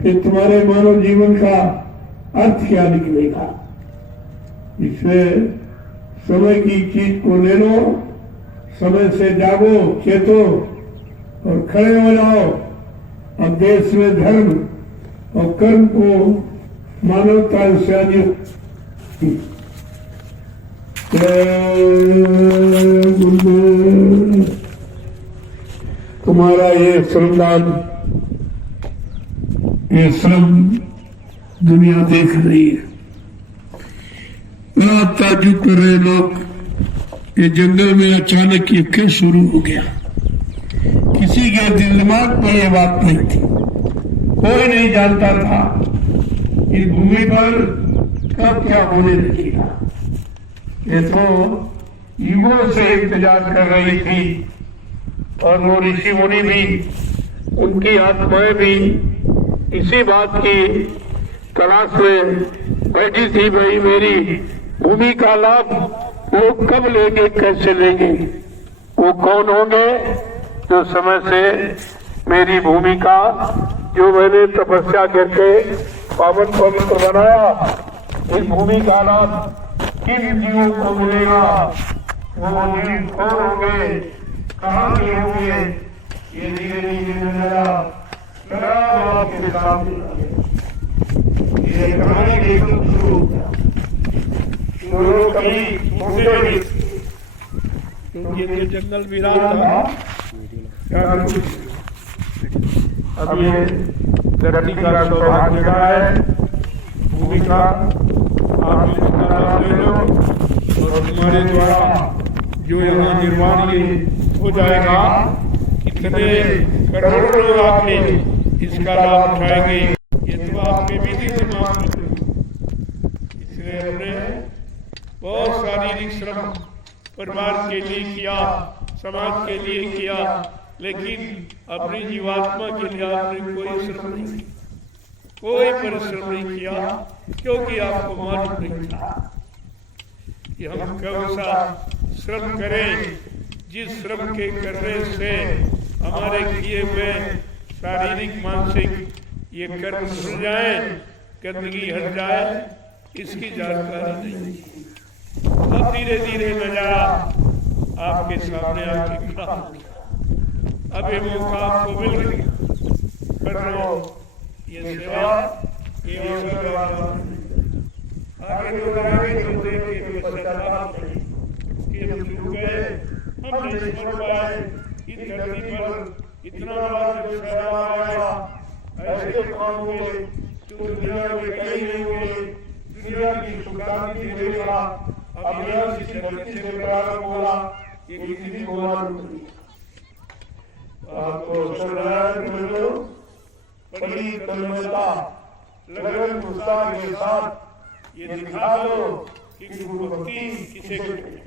फिर तुम्हारे मानव जीवन का अर्थ क्या निकलेगा। इसलिए समय की चीज को ले लो, समय से जागो, चेतो और खड़े हो जाओ। अब देश में धर्म और कर्म को मानवता से आगे तुम्हारा ये श्रमदान, ये श्रम दुनिया देख रही है। बड़ा ताज्जुब कर रहे लोग, ये जंगल में अचानक ये क्यों शुरू हो गया। किसी के दिमाग में ये बात नहीं थी, कोई नहीं जानता था इस भूमि पर कब क्या होने लगेगा। ये तो युगों से इंतजार कर रही थी, और वो ऋषि मुनि भी, उनकी आत्माएं भी इसी बात की तलाश में बैठी थी। भाई मेरी भूमि का लाभ वो कब लेंगे, कैसे लेंगे, वो कौन होंगे जो समय से मेरी भूमि का, जो मैंने तपस्या करके पावन पवित्र बनाया, इस भूमि का लाभ किन जीवों को मिलेगा, वो जीव कौन होंगे, कहाँ के होंगे, ये धीरे धीरे नजारा आपके सामने ये कहानी देखो शुरू लोग कभी भूले नहीं, क्योंकि ये जंगल वीरान था। अब ये धरती का सौभाग्य का है, भूमि का आप इसका लाभ ले लो, और तुम्हारे द्वारा जो यहाँ निर्माण ये हो जाएगा, कितने करोड़ों लोग आपने इसका लाभ उठाएंगे, ये तो आपके भी दिमाग में। इसलिए हमने बहुत शारीरिक श्रम परिवार के लिए किया, समाज के लिए किया, लेकिन अपनी जीवात्मा के लिए आपने कोई श्रम नहीं किया, कोई परिश्रम नहीं किया, क्योंकि आपको मालूम नहीं था कि हम कौन सा श्रम करें, जिस श्रम के करने से हमारे किए हुए शारीरिक मानसिक ये कर्म धुल जाए, गंदगी हट जाए, इसकी जानकारी नहीं थी। अब धीरे धीरे नजारा आपके सामने आके खड़ा हो गया। अब ये मौका आपको मिल गया, कर लो ये सेवा, ये अवसर आगे लोग आगे तो देखे पश्चाताप कि हम चूक गए, हम नहीं समझ पाए, इस धरती पर इतना बड़ा जो सैलाब आया, ऐसे काम हुए जो दुनिया में कहीं नहीं हुए, दुनिया की सुखांति देगा, अभियान की धरती से प्रारंभ होगा, ये किसी को मालूम नहीं। आपको सत्यनारायण मिलो, बड़ी तन्मयता, लगन उत्साह के साथ ये दिखा दो कि गुरु भक्ति किसे कहते हैं,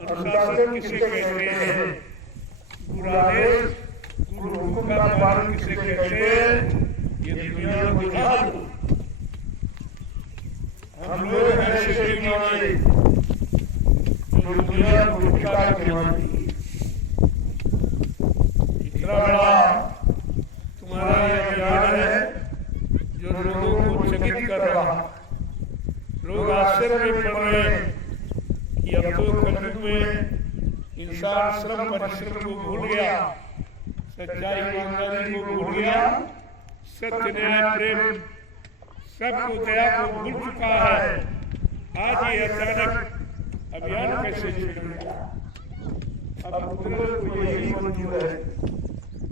अनुशासन किसे कहते हैं, गुरु आदेश, गुरु हुक्म का पालन किसे कहते हैं, ये दुनिया को दिखा दो। हम लोग ऐसे दीवाने जो दुनिया को दिखा के मानती, इतना बड़ा तुम्हारा ये अभियान है जो लोगों को चकित कर रहा है। लोग आश्चर्य में पड़ रहे हैं कि अब तो कलयुग में इंसान श्रम परिश्रम को भूल गया, सच्चाई ईमानदारी को भूल गया, सत्य न्याय प्रेम सबको दया को भूल चुका है। आज ये अचानक अभियान कैसे शुरू हुआ? अब कुदरत को यही मंजूर है,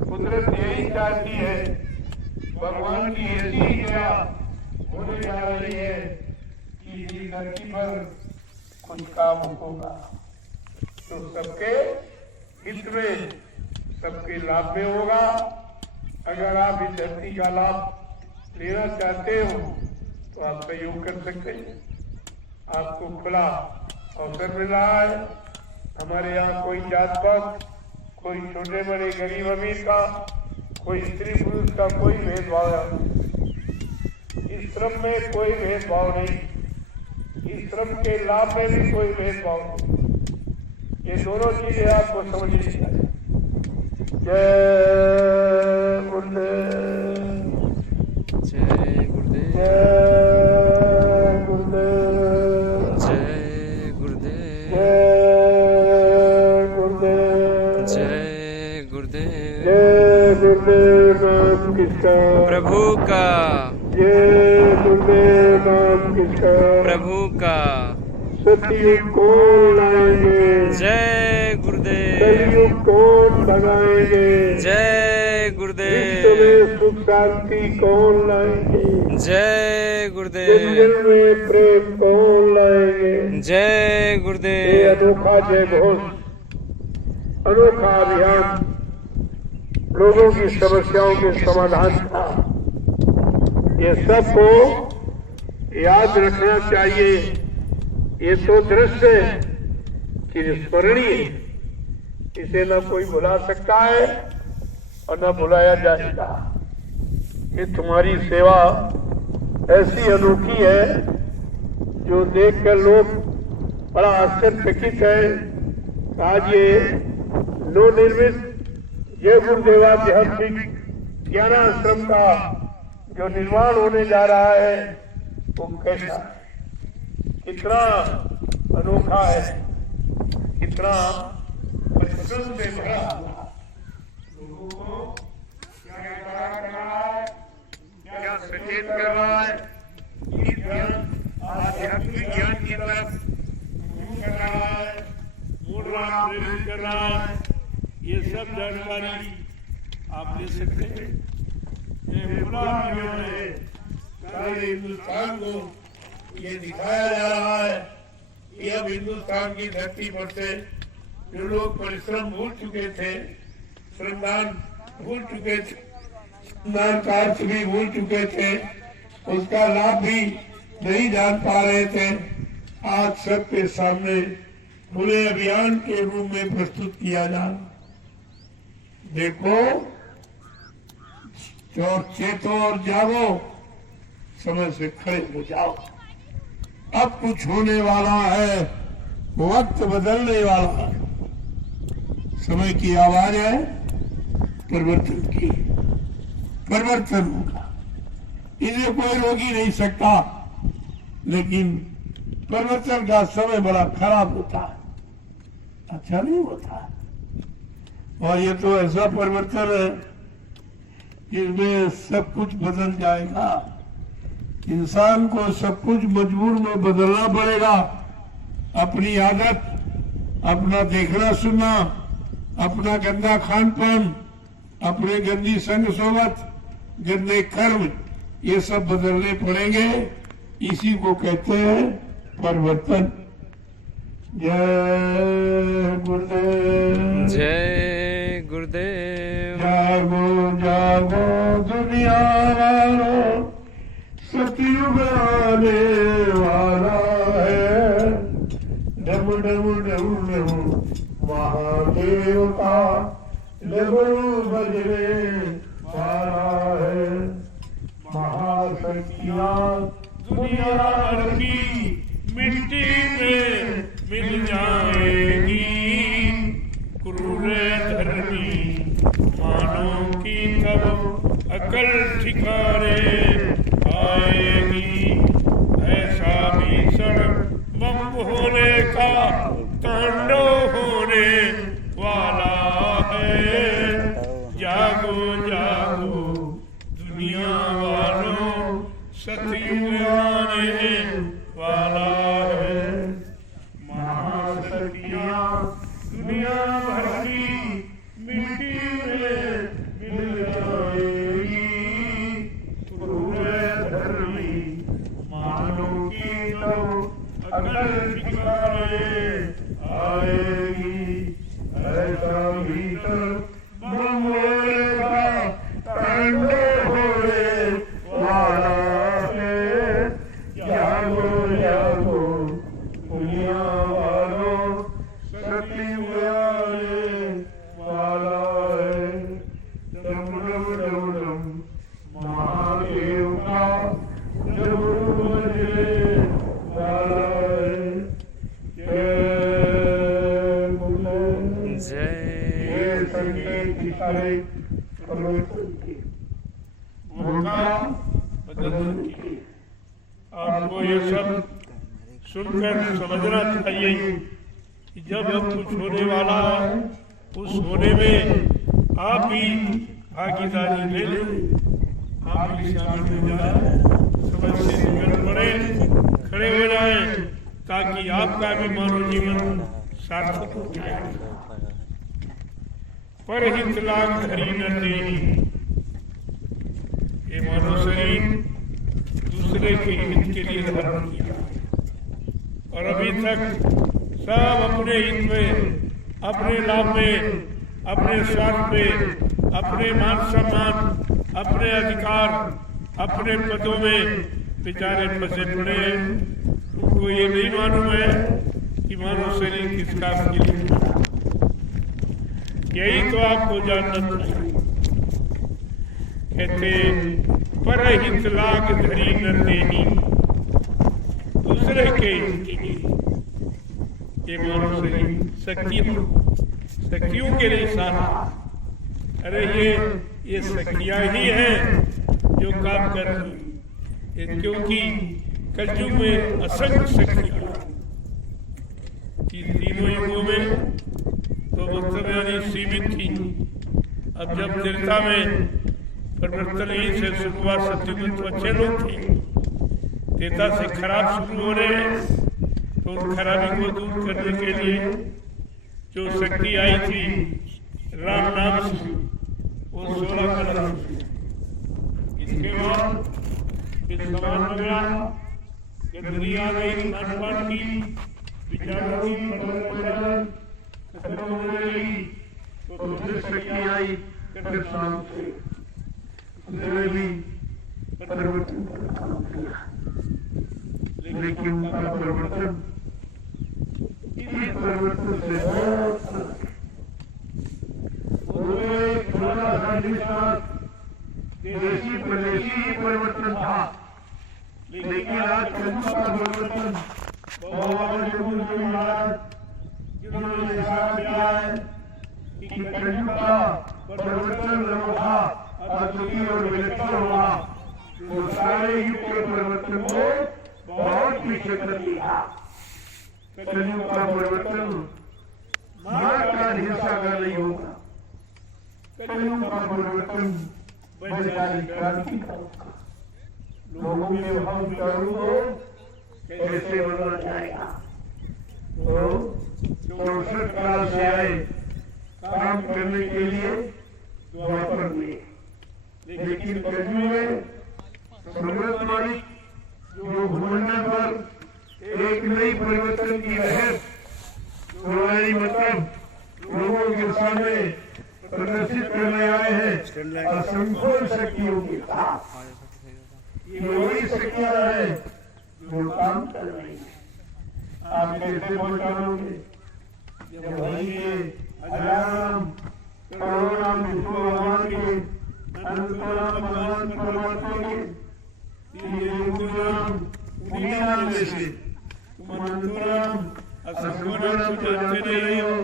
कुदरत यही चाहती है, भगवान की ऐसी इच्छा होने जा रही है कि इस धरती पर कुछ काम होगा तो सबके हित में, सबके लाभ में होगा। अगर आप इस धरती का लाभ लेना चाहते हो तो आप सहयोग कर सकते हैं, आपको खुला अवसर मिल रहा है। हमारे यहाँ कोई जात पात, कोई छोटे बड़े गरीब अमीर का, कोई स्त्री पुरुष का कोई भेदभाव नहीं। इस श्रम में कोई भेदभाव नहीं, इस श्रम के लाभ में भी कोई भेदभाव नहीं। ये दोनों चीजें आपको समझनी चाहिए। जय गुरुदेव, जय गुरुदेव, जय गुरुदेव, जय गुरुदेव, जय गुरुदेव, जय गुरुदेव। जय गुरुदेव नाम किसका, प्रभु का, जय गुरुदेव नाम किसका, प्रभु का। सतयुग कौन लाएंगे, जय गुरुदेव, कलयुग कौन भगाएंगे, जय विश्व गुरुदेव, में सुख शांति कौन लाएंगे, जय जंगल गुरुदेव, में प्रेम कौन लाएंगे। जय ये गुरुदेव, अनोखा जय घोष, अनोखा अभियान लोगों की समस्याओं के समाधान का, ये सबको याद रखना चाहिए। ये तो दृश्य कि स्मरणीय, इसे न कोई भुला सकता है और न भुलाया जाएगा। ये तुम्हारी सेवा ऐसी अनोखी है जो देखकर लोग बड़ा आश्चर्यचकित है। आज ये नवनिर्मित जय गुरुदेवाध्यात्मिक ज्ञानाश्रम का जो निर्माण होने जा रहा है वो कैसा, कितना अनोखा है, कितना परिश्रम से भरा हुआ। लोगों को क्या कर रहा है, क्या सचेत कर रहा है, इस ज्ञान आध्यात्मिक ज्ञान की तरफ कर रहा है, मूर्वान प्रेरित कर रहा है। ये सब जानकारी आप ले सकते हैं। सारे हिंदुस्तान को ये दिखाया जा रहा है कि अब हिंदुस्तान की धरती पर से जो लोग परिश्रम भूल चुके थे, श्रमदान भूल चुके थे, श्रमदान का अर्थ भी भूल चुके थे, उसका लाभ भी नहीं जान पा रहे थे, आज सबके सामने खुले अभियान के रूप में प्रस्तुत किया जा। देखो, चेतो और जागो, समय से खड़े हो जाओ। अब कुछ होने वाला है, वक्त बदलने वाला है। समय की आवाज है परिवर्तन की, परिवर्तन होगा, इसे कोई रोक ही नहीं सकता। लेकिन परिवर्तन का समय बड़ा खराब होता है, अच्छा नहीं होता। और ये तो ऐसा परिवर्तन है जिसमें सब कुछ बदल जाएगा। इंसान को सब कुछ मजबूर में बदलना पड़ेगा। अपनी आदत, अपना देखना सुनना, अपना गंदा खान पान, अपने गंदी संग सोबत, गंदे कर्म, ये सब बदलने पड़ेंगे। इसी को कहते हैं परिवर्तन। जय गुरुदेव, जय गुरुदेव। जागो जागो दुनिया वालों, सतयुग आने वाला है। डम डम डम डम महादेव का डमरू बजने वाला है। महाशक्तियां दुनिया भर की मिट्टी में मिल जाएगी। क्रूर धर्मी मानव की तब अकल ठिकाने आएगी। ऐसा भीषण बम भोले का तांडव होने वाला है। जागो जागो दुनिया वालों, सतयुग आने वाला है। महाशक्तियां दुनिया भर की मिट्टी में मिल जाएगी। सारे परिवर्तन किए, मौका बदल किए। आपको ये सब सुनकर समझना चाहिए कि जब कुछ होने वाला है उस होने में आप भी भागीदारी ले लें, आप भी शामिल हो जाए, समझ से निकल पड़े, खड़े हो जाए, ताकि आपका भी मानव जीवन सार्थक हो जाए। परहित लाग धरी न देही, ये मानव शरीर दूसरे के हित के लिए धारण किया और अभी तक सब अपने हित में, अपने लाभ में, अपने स्वार्थ में, अपने मान सम्मान, अपने अधिकार, अपने पदों में बेचारे फंसे पड़े हैं। उनको ये नहीं मालूम है कि मानव शरीर किस काम के लिए। यही तो आपको जानना चाहिए। कहते परहित लाग धरी न देही, दूसरे के हित के लिए ये मानव शरीर शक्तियों के लिए सारा। अरे ये शक्तियां ही हैं जो काम कर रही है, क्योंकि कलयुग में असंख्य शक्तियां, तीनों युगों में तो मतलब यानी सीमित थी। अब जब त्रेता में परिवर्तन ही से शुरुआत, सत्युग तो अच्छे लोग थे, त्रेता से खराब शुरू हो रहे हैं, तो उन खराबी को दूर करने के लिए जो शक्ति आई थी राम नाम से, वो 16 कलश। इसके बाद फिर समान मगरा गंदगी आ गई, खान की विचारों की परिवर्तन खत्म हो गई, तो फिर शक्ति आई कृष्ण से, उसने भी परिवर्तन किया। लेकिन उनका परिवर्तन इसी परिवर्तन से देशी प्रदेशी परिवर्तन था, लेकिन आज परिवर्तन जिन्होंने हिसाब किया है कि का परिवर्तन अनोखा, अद्वितीय और विलक्षण होगा, जो सारे युग के परिवर्तन को बहुत पीछे कर दिया। कलयुग का परिवर्तन मार का हिस्सा का नहीं होगा, कलयुग का परिवर्तन वैचारिक क्रांति का होगा। लोगों में भाव विचारों को कैसे बदला जाएगा। तो 64 काल से आए काम करने के लिए द्वापर में, लेकिन कलयुग में समृद्ध मालिक जो भूमंडल पर एक नई परिवर्तन की लहर मतलब लोगों के सामने प्रदर्शित करने आए हैं असंख्य शक्तियों के साथ। ये वही शक्तियां हैं जो काम कर रही हैं। आप कैसे पहचानोगे जब वही अजाम करोड़ों नाम भगवान के अनंतनाम भगवान परमात्मा के उन्हीं नाम में से तुम अनंतनाम असंख्य तो जानते नहीं हो,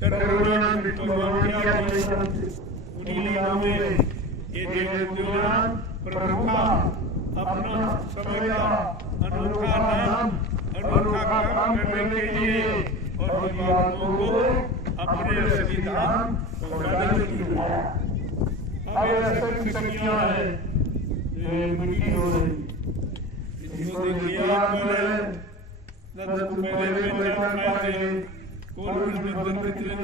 करोड़ों नाम भगवान क्या उन्हीं नाम में ये देवनाम प्रभुता अपना समय का अनोखा नाम अनोखा काम करने के लिए और जीवात्माओं को अपने असली धाम पहुंचाने के लिए आया। अब ऐसी शक्तियां हैं ये मिट्टी हो रही, इसको देखिए आप पहले न तो पहले में चर्चा थे कोविड में बंद कितने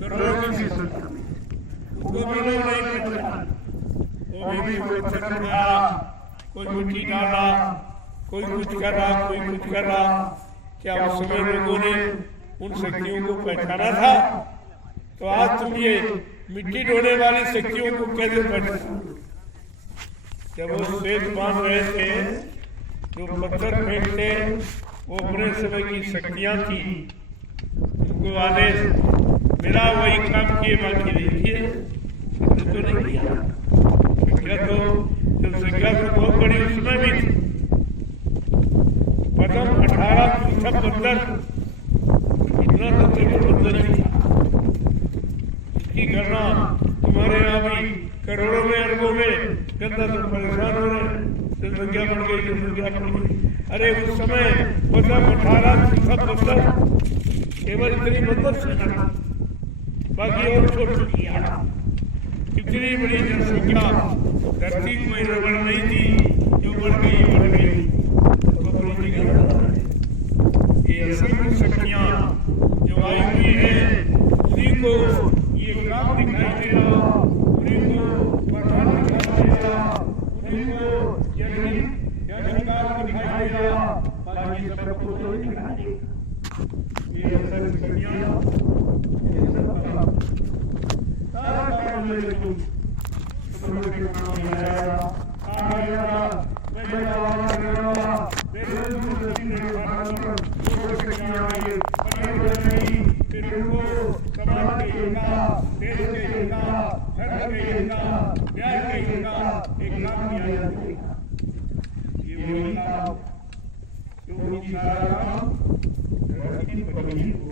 करोड़ों की संख्या वो भी नहीं पहचान, वो भी कोई पत्थर गया, कोई मिट्टी डाला, कोई कुछ कर रहा, कोई कुछ कर रहा। क्या उस समय लोगों ने उन शक्तियों को पहचाना था? तो आज तुम ये मिट्टी ढोने वाली शक्तियों को कैसे पहचाना? जब वो श्वेत बांध रहे थे, जो पत्थर फेंकते वो अपने समय की शक्तियां थी, उनको आदेश मेरा वही काम किए बाकी देखिए तो नहीं किया। संख्या तो बहुत बड़ी उसमें भी थी, प्रथम 18 बंदर, इतना तो बंदर ही था। करना। तुम्हारे यहाँ भी करोड़ों में अरबों में गंदा तुम परेशान हो रहे, जनसंख्या बढ़ गई, जनसंख्या बढ़ गई। अरे उस समय मतलब 18 सब मतलब केवल इतनी मदद से करना, बाकी और छोड़ चुकी है। इतनी बड़ी जनसंख्या धरती में रगड़ नहीं थी, जो बढ़ गई बढ़ गई। ये असंख्य शक्तियाँ जो आई हुई है, उन्हीं को ये काम दिखाई दे रहा, उन्हीं को वरदान दिखाई दे रहा, उन्हीं को अधिकार दिखाई दे रहा, बाकी सबको तो दिखाई। ये असंख्य शक्तियाँ ये सब काम सारा काम ले लो, समझ के काम आया आया मैं जवाब करूँगा मेरे मुझे नहीं खाना वो शक्तियाँ ये नहीं फिर वो समाज के हिस्सा, देश के हिस्सा, धर्म के हिस्सा, न्याय के हिस्सा एक काम किया जाएगा। ये वही काम क्योंकि सारा काम धरती पर ही हो।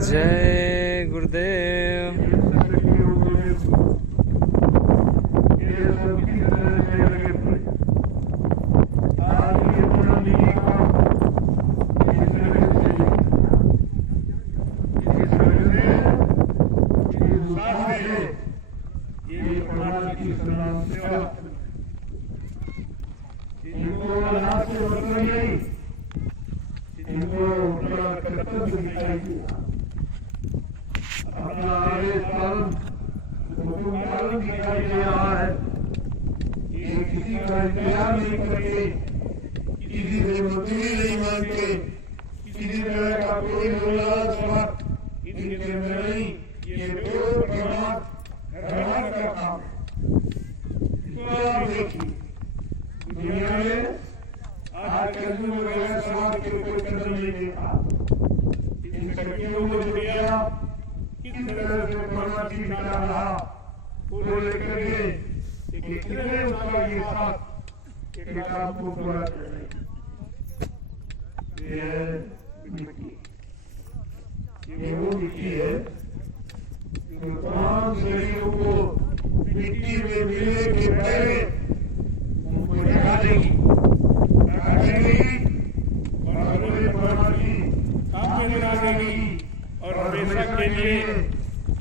जय गुरुदेव।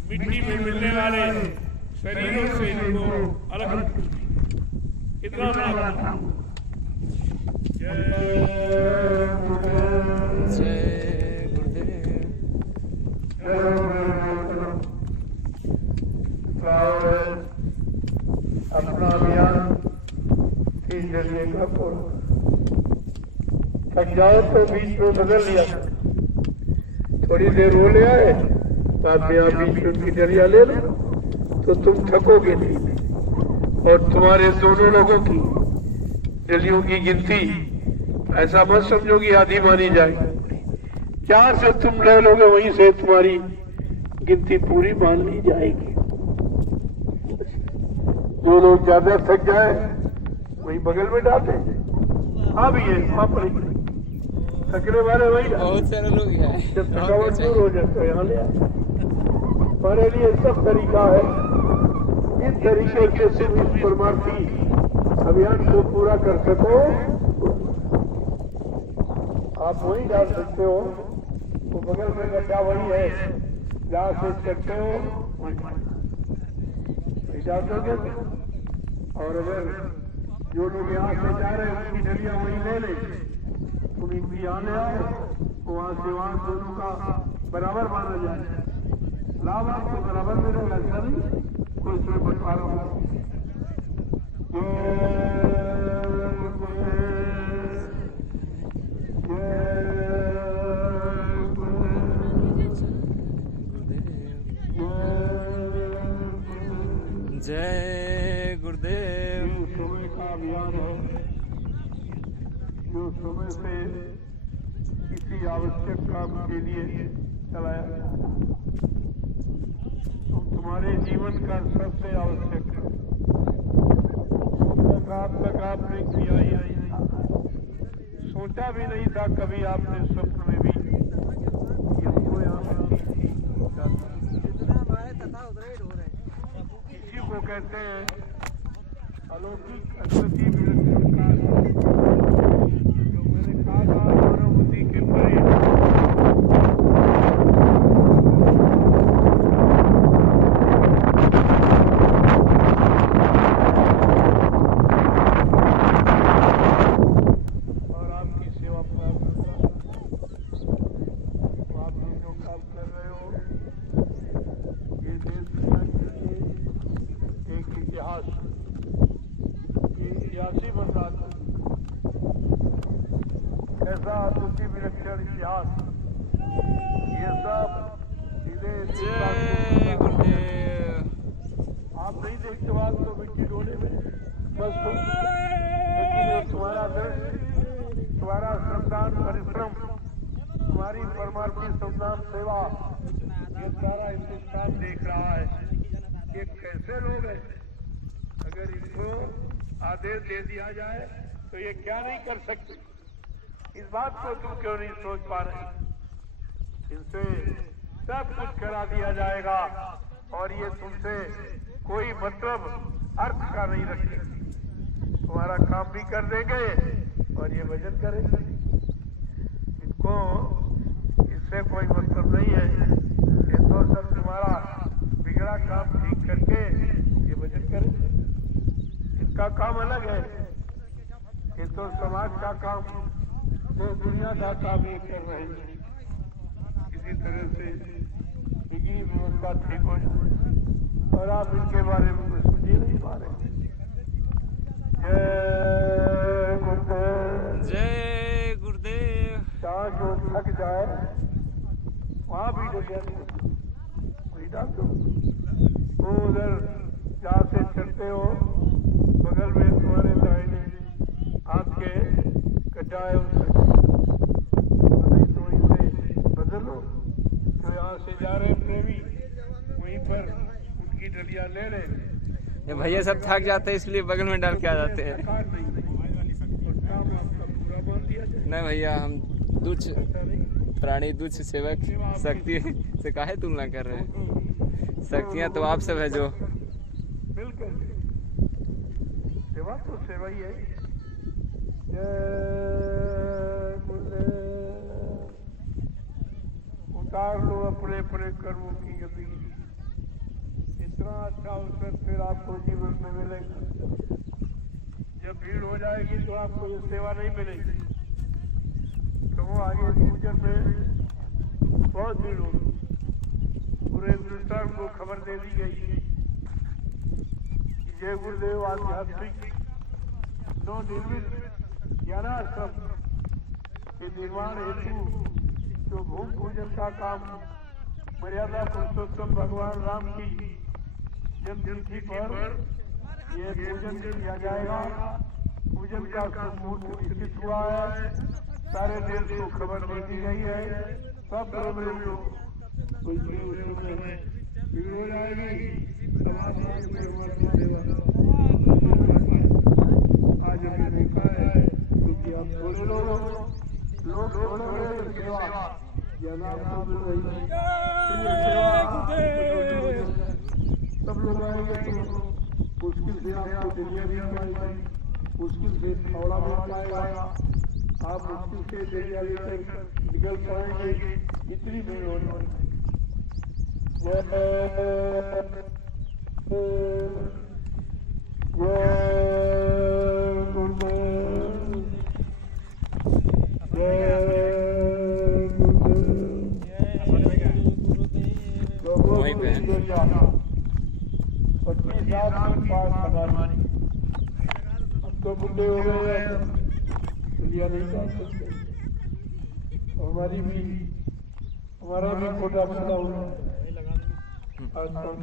मिट्टी में मिलने वाले शरीरों से इनको अलग कितना बड़ा जय गुरुदेव। अपना अभियान इस जरिए का पूर्ण थक जाओ तो बीच में बदल लिया, थोड़ी देर हो ले आए बाद में आप बीच में उनकी जरिया ले लो तो तुम थकोगे नहीं। और तुम्हारे दोनों लोगों की जलियों की गिनती ऐसा मत समझो कि आधी मानी जाएगी, जहां से तुम ले लोगे वहीं से तुम्हारी गिनती पूरी मान ली जाएगी। जो लोग ज्यादा थक जाए वही बगल में डालते हाँ भी है, वहां पर थकने वाले वही बहुत सारे लोग हैं। जब थकावट दूर हो जाए तो यहाँ ले आए। हमारे लिए सब तरीका है, इस तरीके से सिर्फ इस परमार्थी अभियान को पूरा कर सको आप वही डाल सकते हो। तो बगल में गड्ढा वही है जहाँ से सकते हो वही डाल दोगे। और अगर जो लोग यहाँ से जा रहे हैं उनकी डलियां वहीं ले ले, तुम इनकी यहाँ ले आओ, वहाँ से वहाँ दोनों का बराबर माना जाए, लाभ आपको बराबर मिलेगा। ऐसा नहीं कोई इसमें बंटवारा हो। जय गुरुदेव। समय का अभियान है जो समय से किसी आवश्यक काम के लिए चलाया गया। तो तुम्हारे जीवन का सबसे आवश्यक है, आप तक आपने किया ही नहीं था, सोचा भी नहीं था कभी आपने स्वप्न में भी हमको यहाँ इसी को कहते हैं अलौकिक अद्वितीय विलक्षण जो मैंने कहा था मानव बुद्धि के परे। और आपकी सेवा प्राप्त आप जो काम कर रहे हो ये देश दुनिया के लिए एक इतिहास, ये इतिहासी बन रहा था। ऐसा अद्वितीय विलक्षण इतिहास, ये सब सीधे जय गुरुदेव। आप नहीं देखते बात तो मिट्टी डोले में बस तो, लेकिन ये तुम्हारा दृष्टि, तुम्हारा श्रमदान परिश्रम, तुम्हारी परमार्थी श्रमदान सेवा, ये सारा हिंदुस्तान देख रहा है। ये कैसे लोग हैं, अगर इनको आदेश दे दिया जाए तो ये क्या नहीं कर सकते। इस बात को तुम क्यों नहीं सोच पा रहे? इनसे सब कुछ करा दिया जाएगा और ये तुमसे कोई मतलब अर्थ का नहीं रखेंगे। तुम्हारा काम भी कर देंगे और ये भजन करेंगे। इनको इससे कोई मतलब नहीं है, ये तो सब तुम्हारा बिगड़ा काम ठीक करके ये भजन करेंगे। इनका काम अलग है, ये तो समाज का काम, तो दुनिया का काम ये कर रहे हैं। किसी तरह से इनकी व्यवस्था ठीक हो जाए और आप इनके बारे में कुछ सोच ही नहीं पा रहे। जय गुरुदेव। जय गुरुदेव। जहाँ जो थक जाए वहाँ भी डलिया वही डाल दो। वो उधर जहाँ से चलते हो बगल में तुम्हारे दाहिने हाथ के कटा है, नहीं तो वहीं से बदलो। जो यहाँ से जा रहे प्रेमी वहीं पर उनकी डलिया ले ले। ये भैया सब थक जाते हैं इसलिए बगल में डाल के आ जाते हैं। नहीं भैया, हम तुच्छ प्राणी, तुच्छ सेवक, शक्ति से काहे तुलना कर रहे हैं? शक्तियाँ तो आप सब है जो बिल्कुल सेवा तो सेवा ही है। उतार लो अपने अपने कर्मों की गति। इतना अच्छा अवसर फिर आपको जीवन में मिलेगा। जब भीड़ हो जाएगी तो आपको ये सेवा नहीं मिलेगी। तो वो आगे पूजन में बहुत भीड़ होगी, पूरे हिंदुस्तान को खबर दे दी गई। जय गुरुदेव आध्यात्मिक नवनिर्मित ज्ञानाश्रम के निर्माण हेतु जो भूमि पूजन का काम मर्यादा पुरुषोत्तम भगवान राम की जन्मतिथि पर ये पूजन किया जाएगा। पूजन का मुहूर्त निश्चित हुआ है, सारे देश को खबर दे दी गई है। सब प्रोग्राम कोई भीड़ हो जाएगी। आज हमें देखा है क्योंकि आप थोड़े लोग थोड़े बड़े सेवा ज्ञान मिल रही है। सब लोग आएंगे तो मुश्किल से आपको दुनिया भी पाएगी, मुश्किल से थोड़ा भी पाएगा, आप मुश्किल से दरिया लेकर निकल पाएंगे। इतनी भीड़ होने वाली। जय 25 साल की पास हमारी, अब तो बुढ़े हो गए हैं, दुनिया नहीं जा सकते, हमारा भी कोटा पूरा हो गया। आज कौन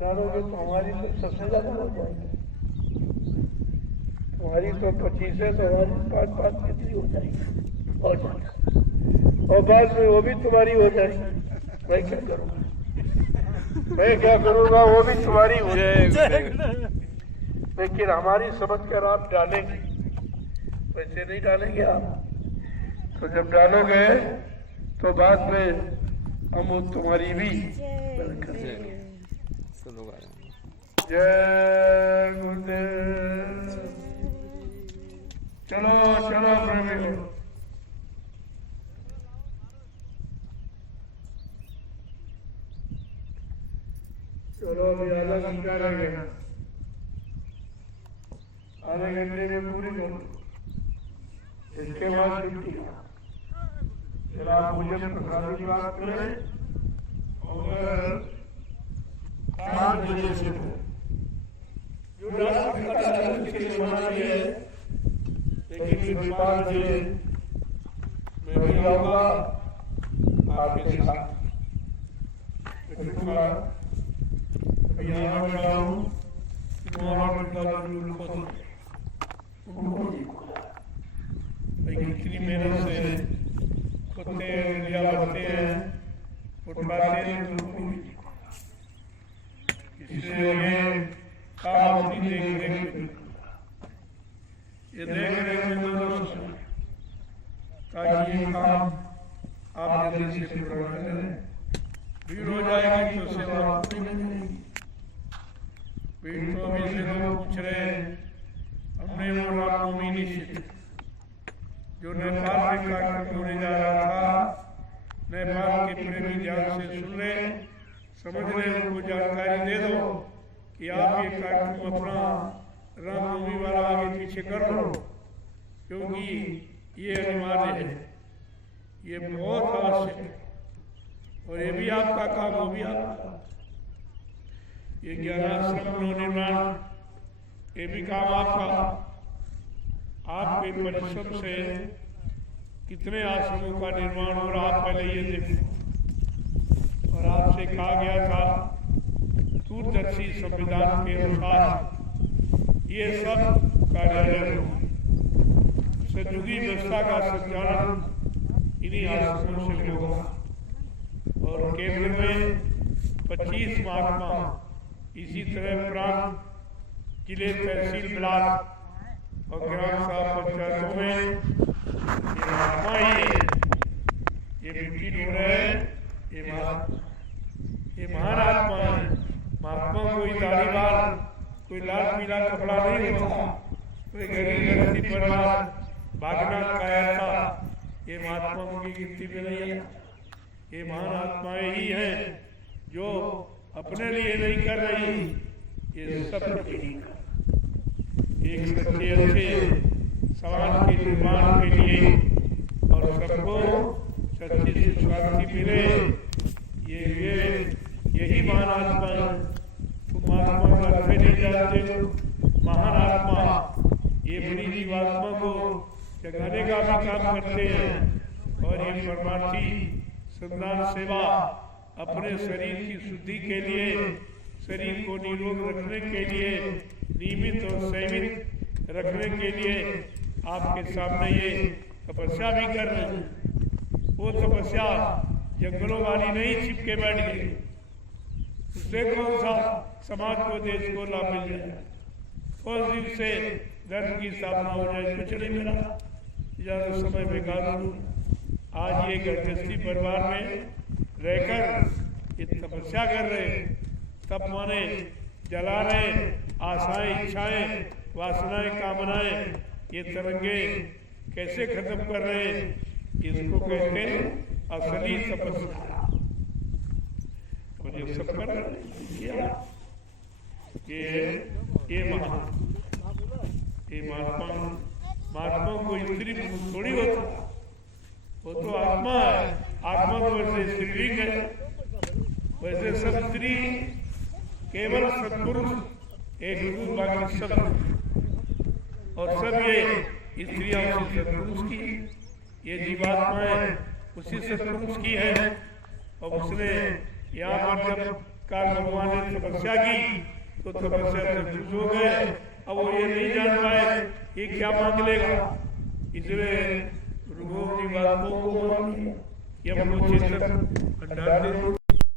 जानोगे तो हमारी तो सबसे ज्यादा हो जाएगी, तुम्हारी तो 25 है, तो हमारी 5 कितनी हो जाएगी और ज्यादा, और बाद में वो भी तुम्हारी हो जाएगी। मैं क्या करूँगा, वो भी तुम्हारी हो जाएगी। लेकिन हमारी समझ कर आप डालेंगे, वैसे नहीं डालेंगे आप, तो जब डालोगे तो बाद में हम तुम्हारी भी करेंगे। जय गुरुदेव। चलो चलो प्रेमी, चलो अभी आधा घंटा रह गया, आधे घंटे में पूरी करो, इसके बाद छुट्टी। फिर आप मुझे प्रसाद की बात करें और 7 बजे से जो है, लेकिन फिर 5 बजे मैं भी आऊँगा आपके साथ। यहाँ बैठा हूँ, कितनी मेहनत से कुत्ते लिया बढ़ते हैं, उठवाते हैं, इसलिए ये काम अपनी देख रहे दोस्तों, ताकि ये काम आप जल्दी से पूरा करें। भीड़ हो जाएगी तो सेवा भीड़ तो अभी से लोग पूछ रहे हैं, हमने वो रामनवमी निश्चित जो नेपाल में कार्यक्रम होने जा रहा था, नेपाल के प्रेमी ध्यान से सुन रहे, समझ रहे, उनको जानकारी दे दो कि आप ये कार्यक्रम अपना रामनवमी वाला आगे पीछे कर लो, क्योंकि ये अनिवार्य है, ये बहुत आवश्यक है, और ये भी आपका काम, वो भी आपका। ये 11 आश्रम निर्माण, ये भी काम आपका। आपके परिश्रम से कितने आश्रमों का निर्माण हो रहा, आप पहले ये देखो। और आपसे कहा गया था दूरदर्शी संविधान के अनुसार ये सब कार्यालय हो, सतयुगी व्यवस्था का संचालन इन्हीं आश्रमों से होगा। और केंद्र में 25 महात्मा, इसी तरह प्रांत, जिले, तहसील, ब्लॉक और ग्राम सभा पंचायतों में ये महात्मा ही है, ये विपिन हो रहे हैं, ये महान आत्मा है। महात्मा कोई दाढ़ी बाल, कोई लाल पीला कपड़ा नहीं होता, कोई गरीब व्यक्ति परिवार भागना काया था, ये महात्मा की गिनती में नहीं है। ये महान आत्माएं ही हैं जो अपने लिए नहीं कर रही, ये सब के लिए, एक सच्चे अच्छे समाज के निर्माण के लिए, और सबको सच्ची शांति मिले, यही महान आत्मा है। तुम आत्मा का अर्थ नहीं जानते हो, महान आत्मा ये बड़ी जीवात्मा को जगाने का भी काम करते हैं, और ये परमार्थी संदान सेवा अपने शरीर की शुद्धि के लिए, शरीर को निरोग रखने के लिए, नियमित और संयमित रखने के लिए आपके सामने ये तपस्या भी कर रहे हैं। वो तपस्या जंगलों वाली नहीं चिपके बैठ गई, उससे कौन सा समाज को, देश को लाभ मिल जाए, कौन दिन से धर्म की स्थापना हो जाए, कुछ नहीं मिला, ज्यादा समय बेकार हो। आज ये गृहस्थी परिवार में रहकर ये तपस्या कर रहे, तप माने जला रहे, आशाएं, इच्छाएं, वासनाएं, कामनाएं, ये तरंगे कैसे खत्म कर रहे हैं, इसको कहते हैं असली तपस्या। और ये सब कर रहे, ये महात्मा कोई स्त्री थोड़ी होता, वो तो आत्मा है। आत्मा तो वैसे स्त्रीलिंग है, वैसे सब स्त्री केवल सत्पुरुष एक पुरुष बाकी सब, और सब ये स्त्रियां उसी सत्पुरुष की, ये जीवात्माएं उसी सत्पुरुष की है। और उसने यहाँ पर जब काल भगवान ने तपस्या की तो तपस्या से खुश हो गए। अब वो ये नहीं जान पाए ये क्या मांग लेगा, इसलिए गुरु जी बात को मान लिया। ये हम लोग चेतन भंडार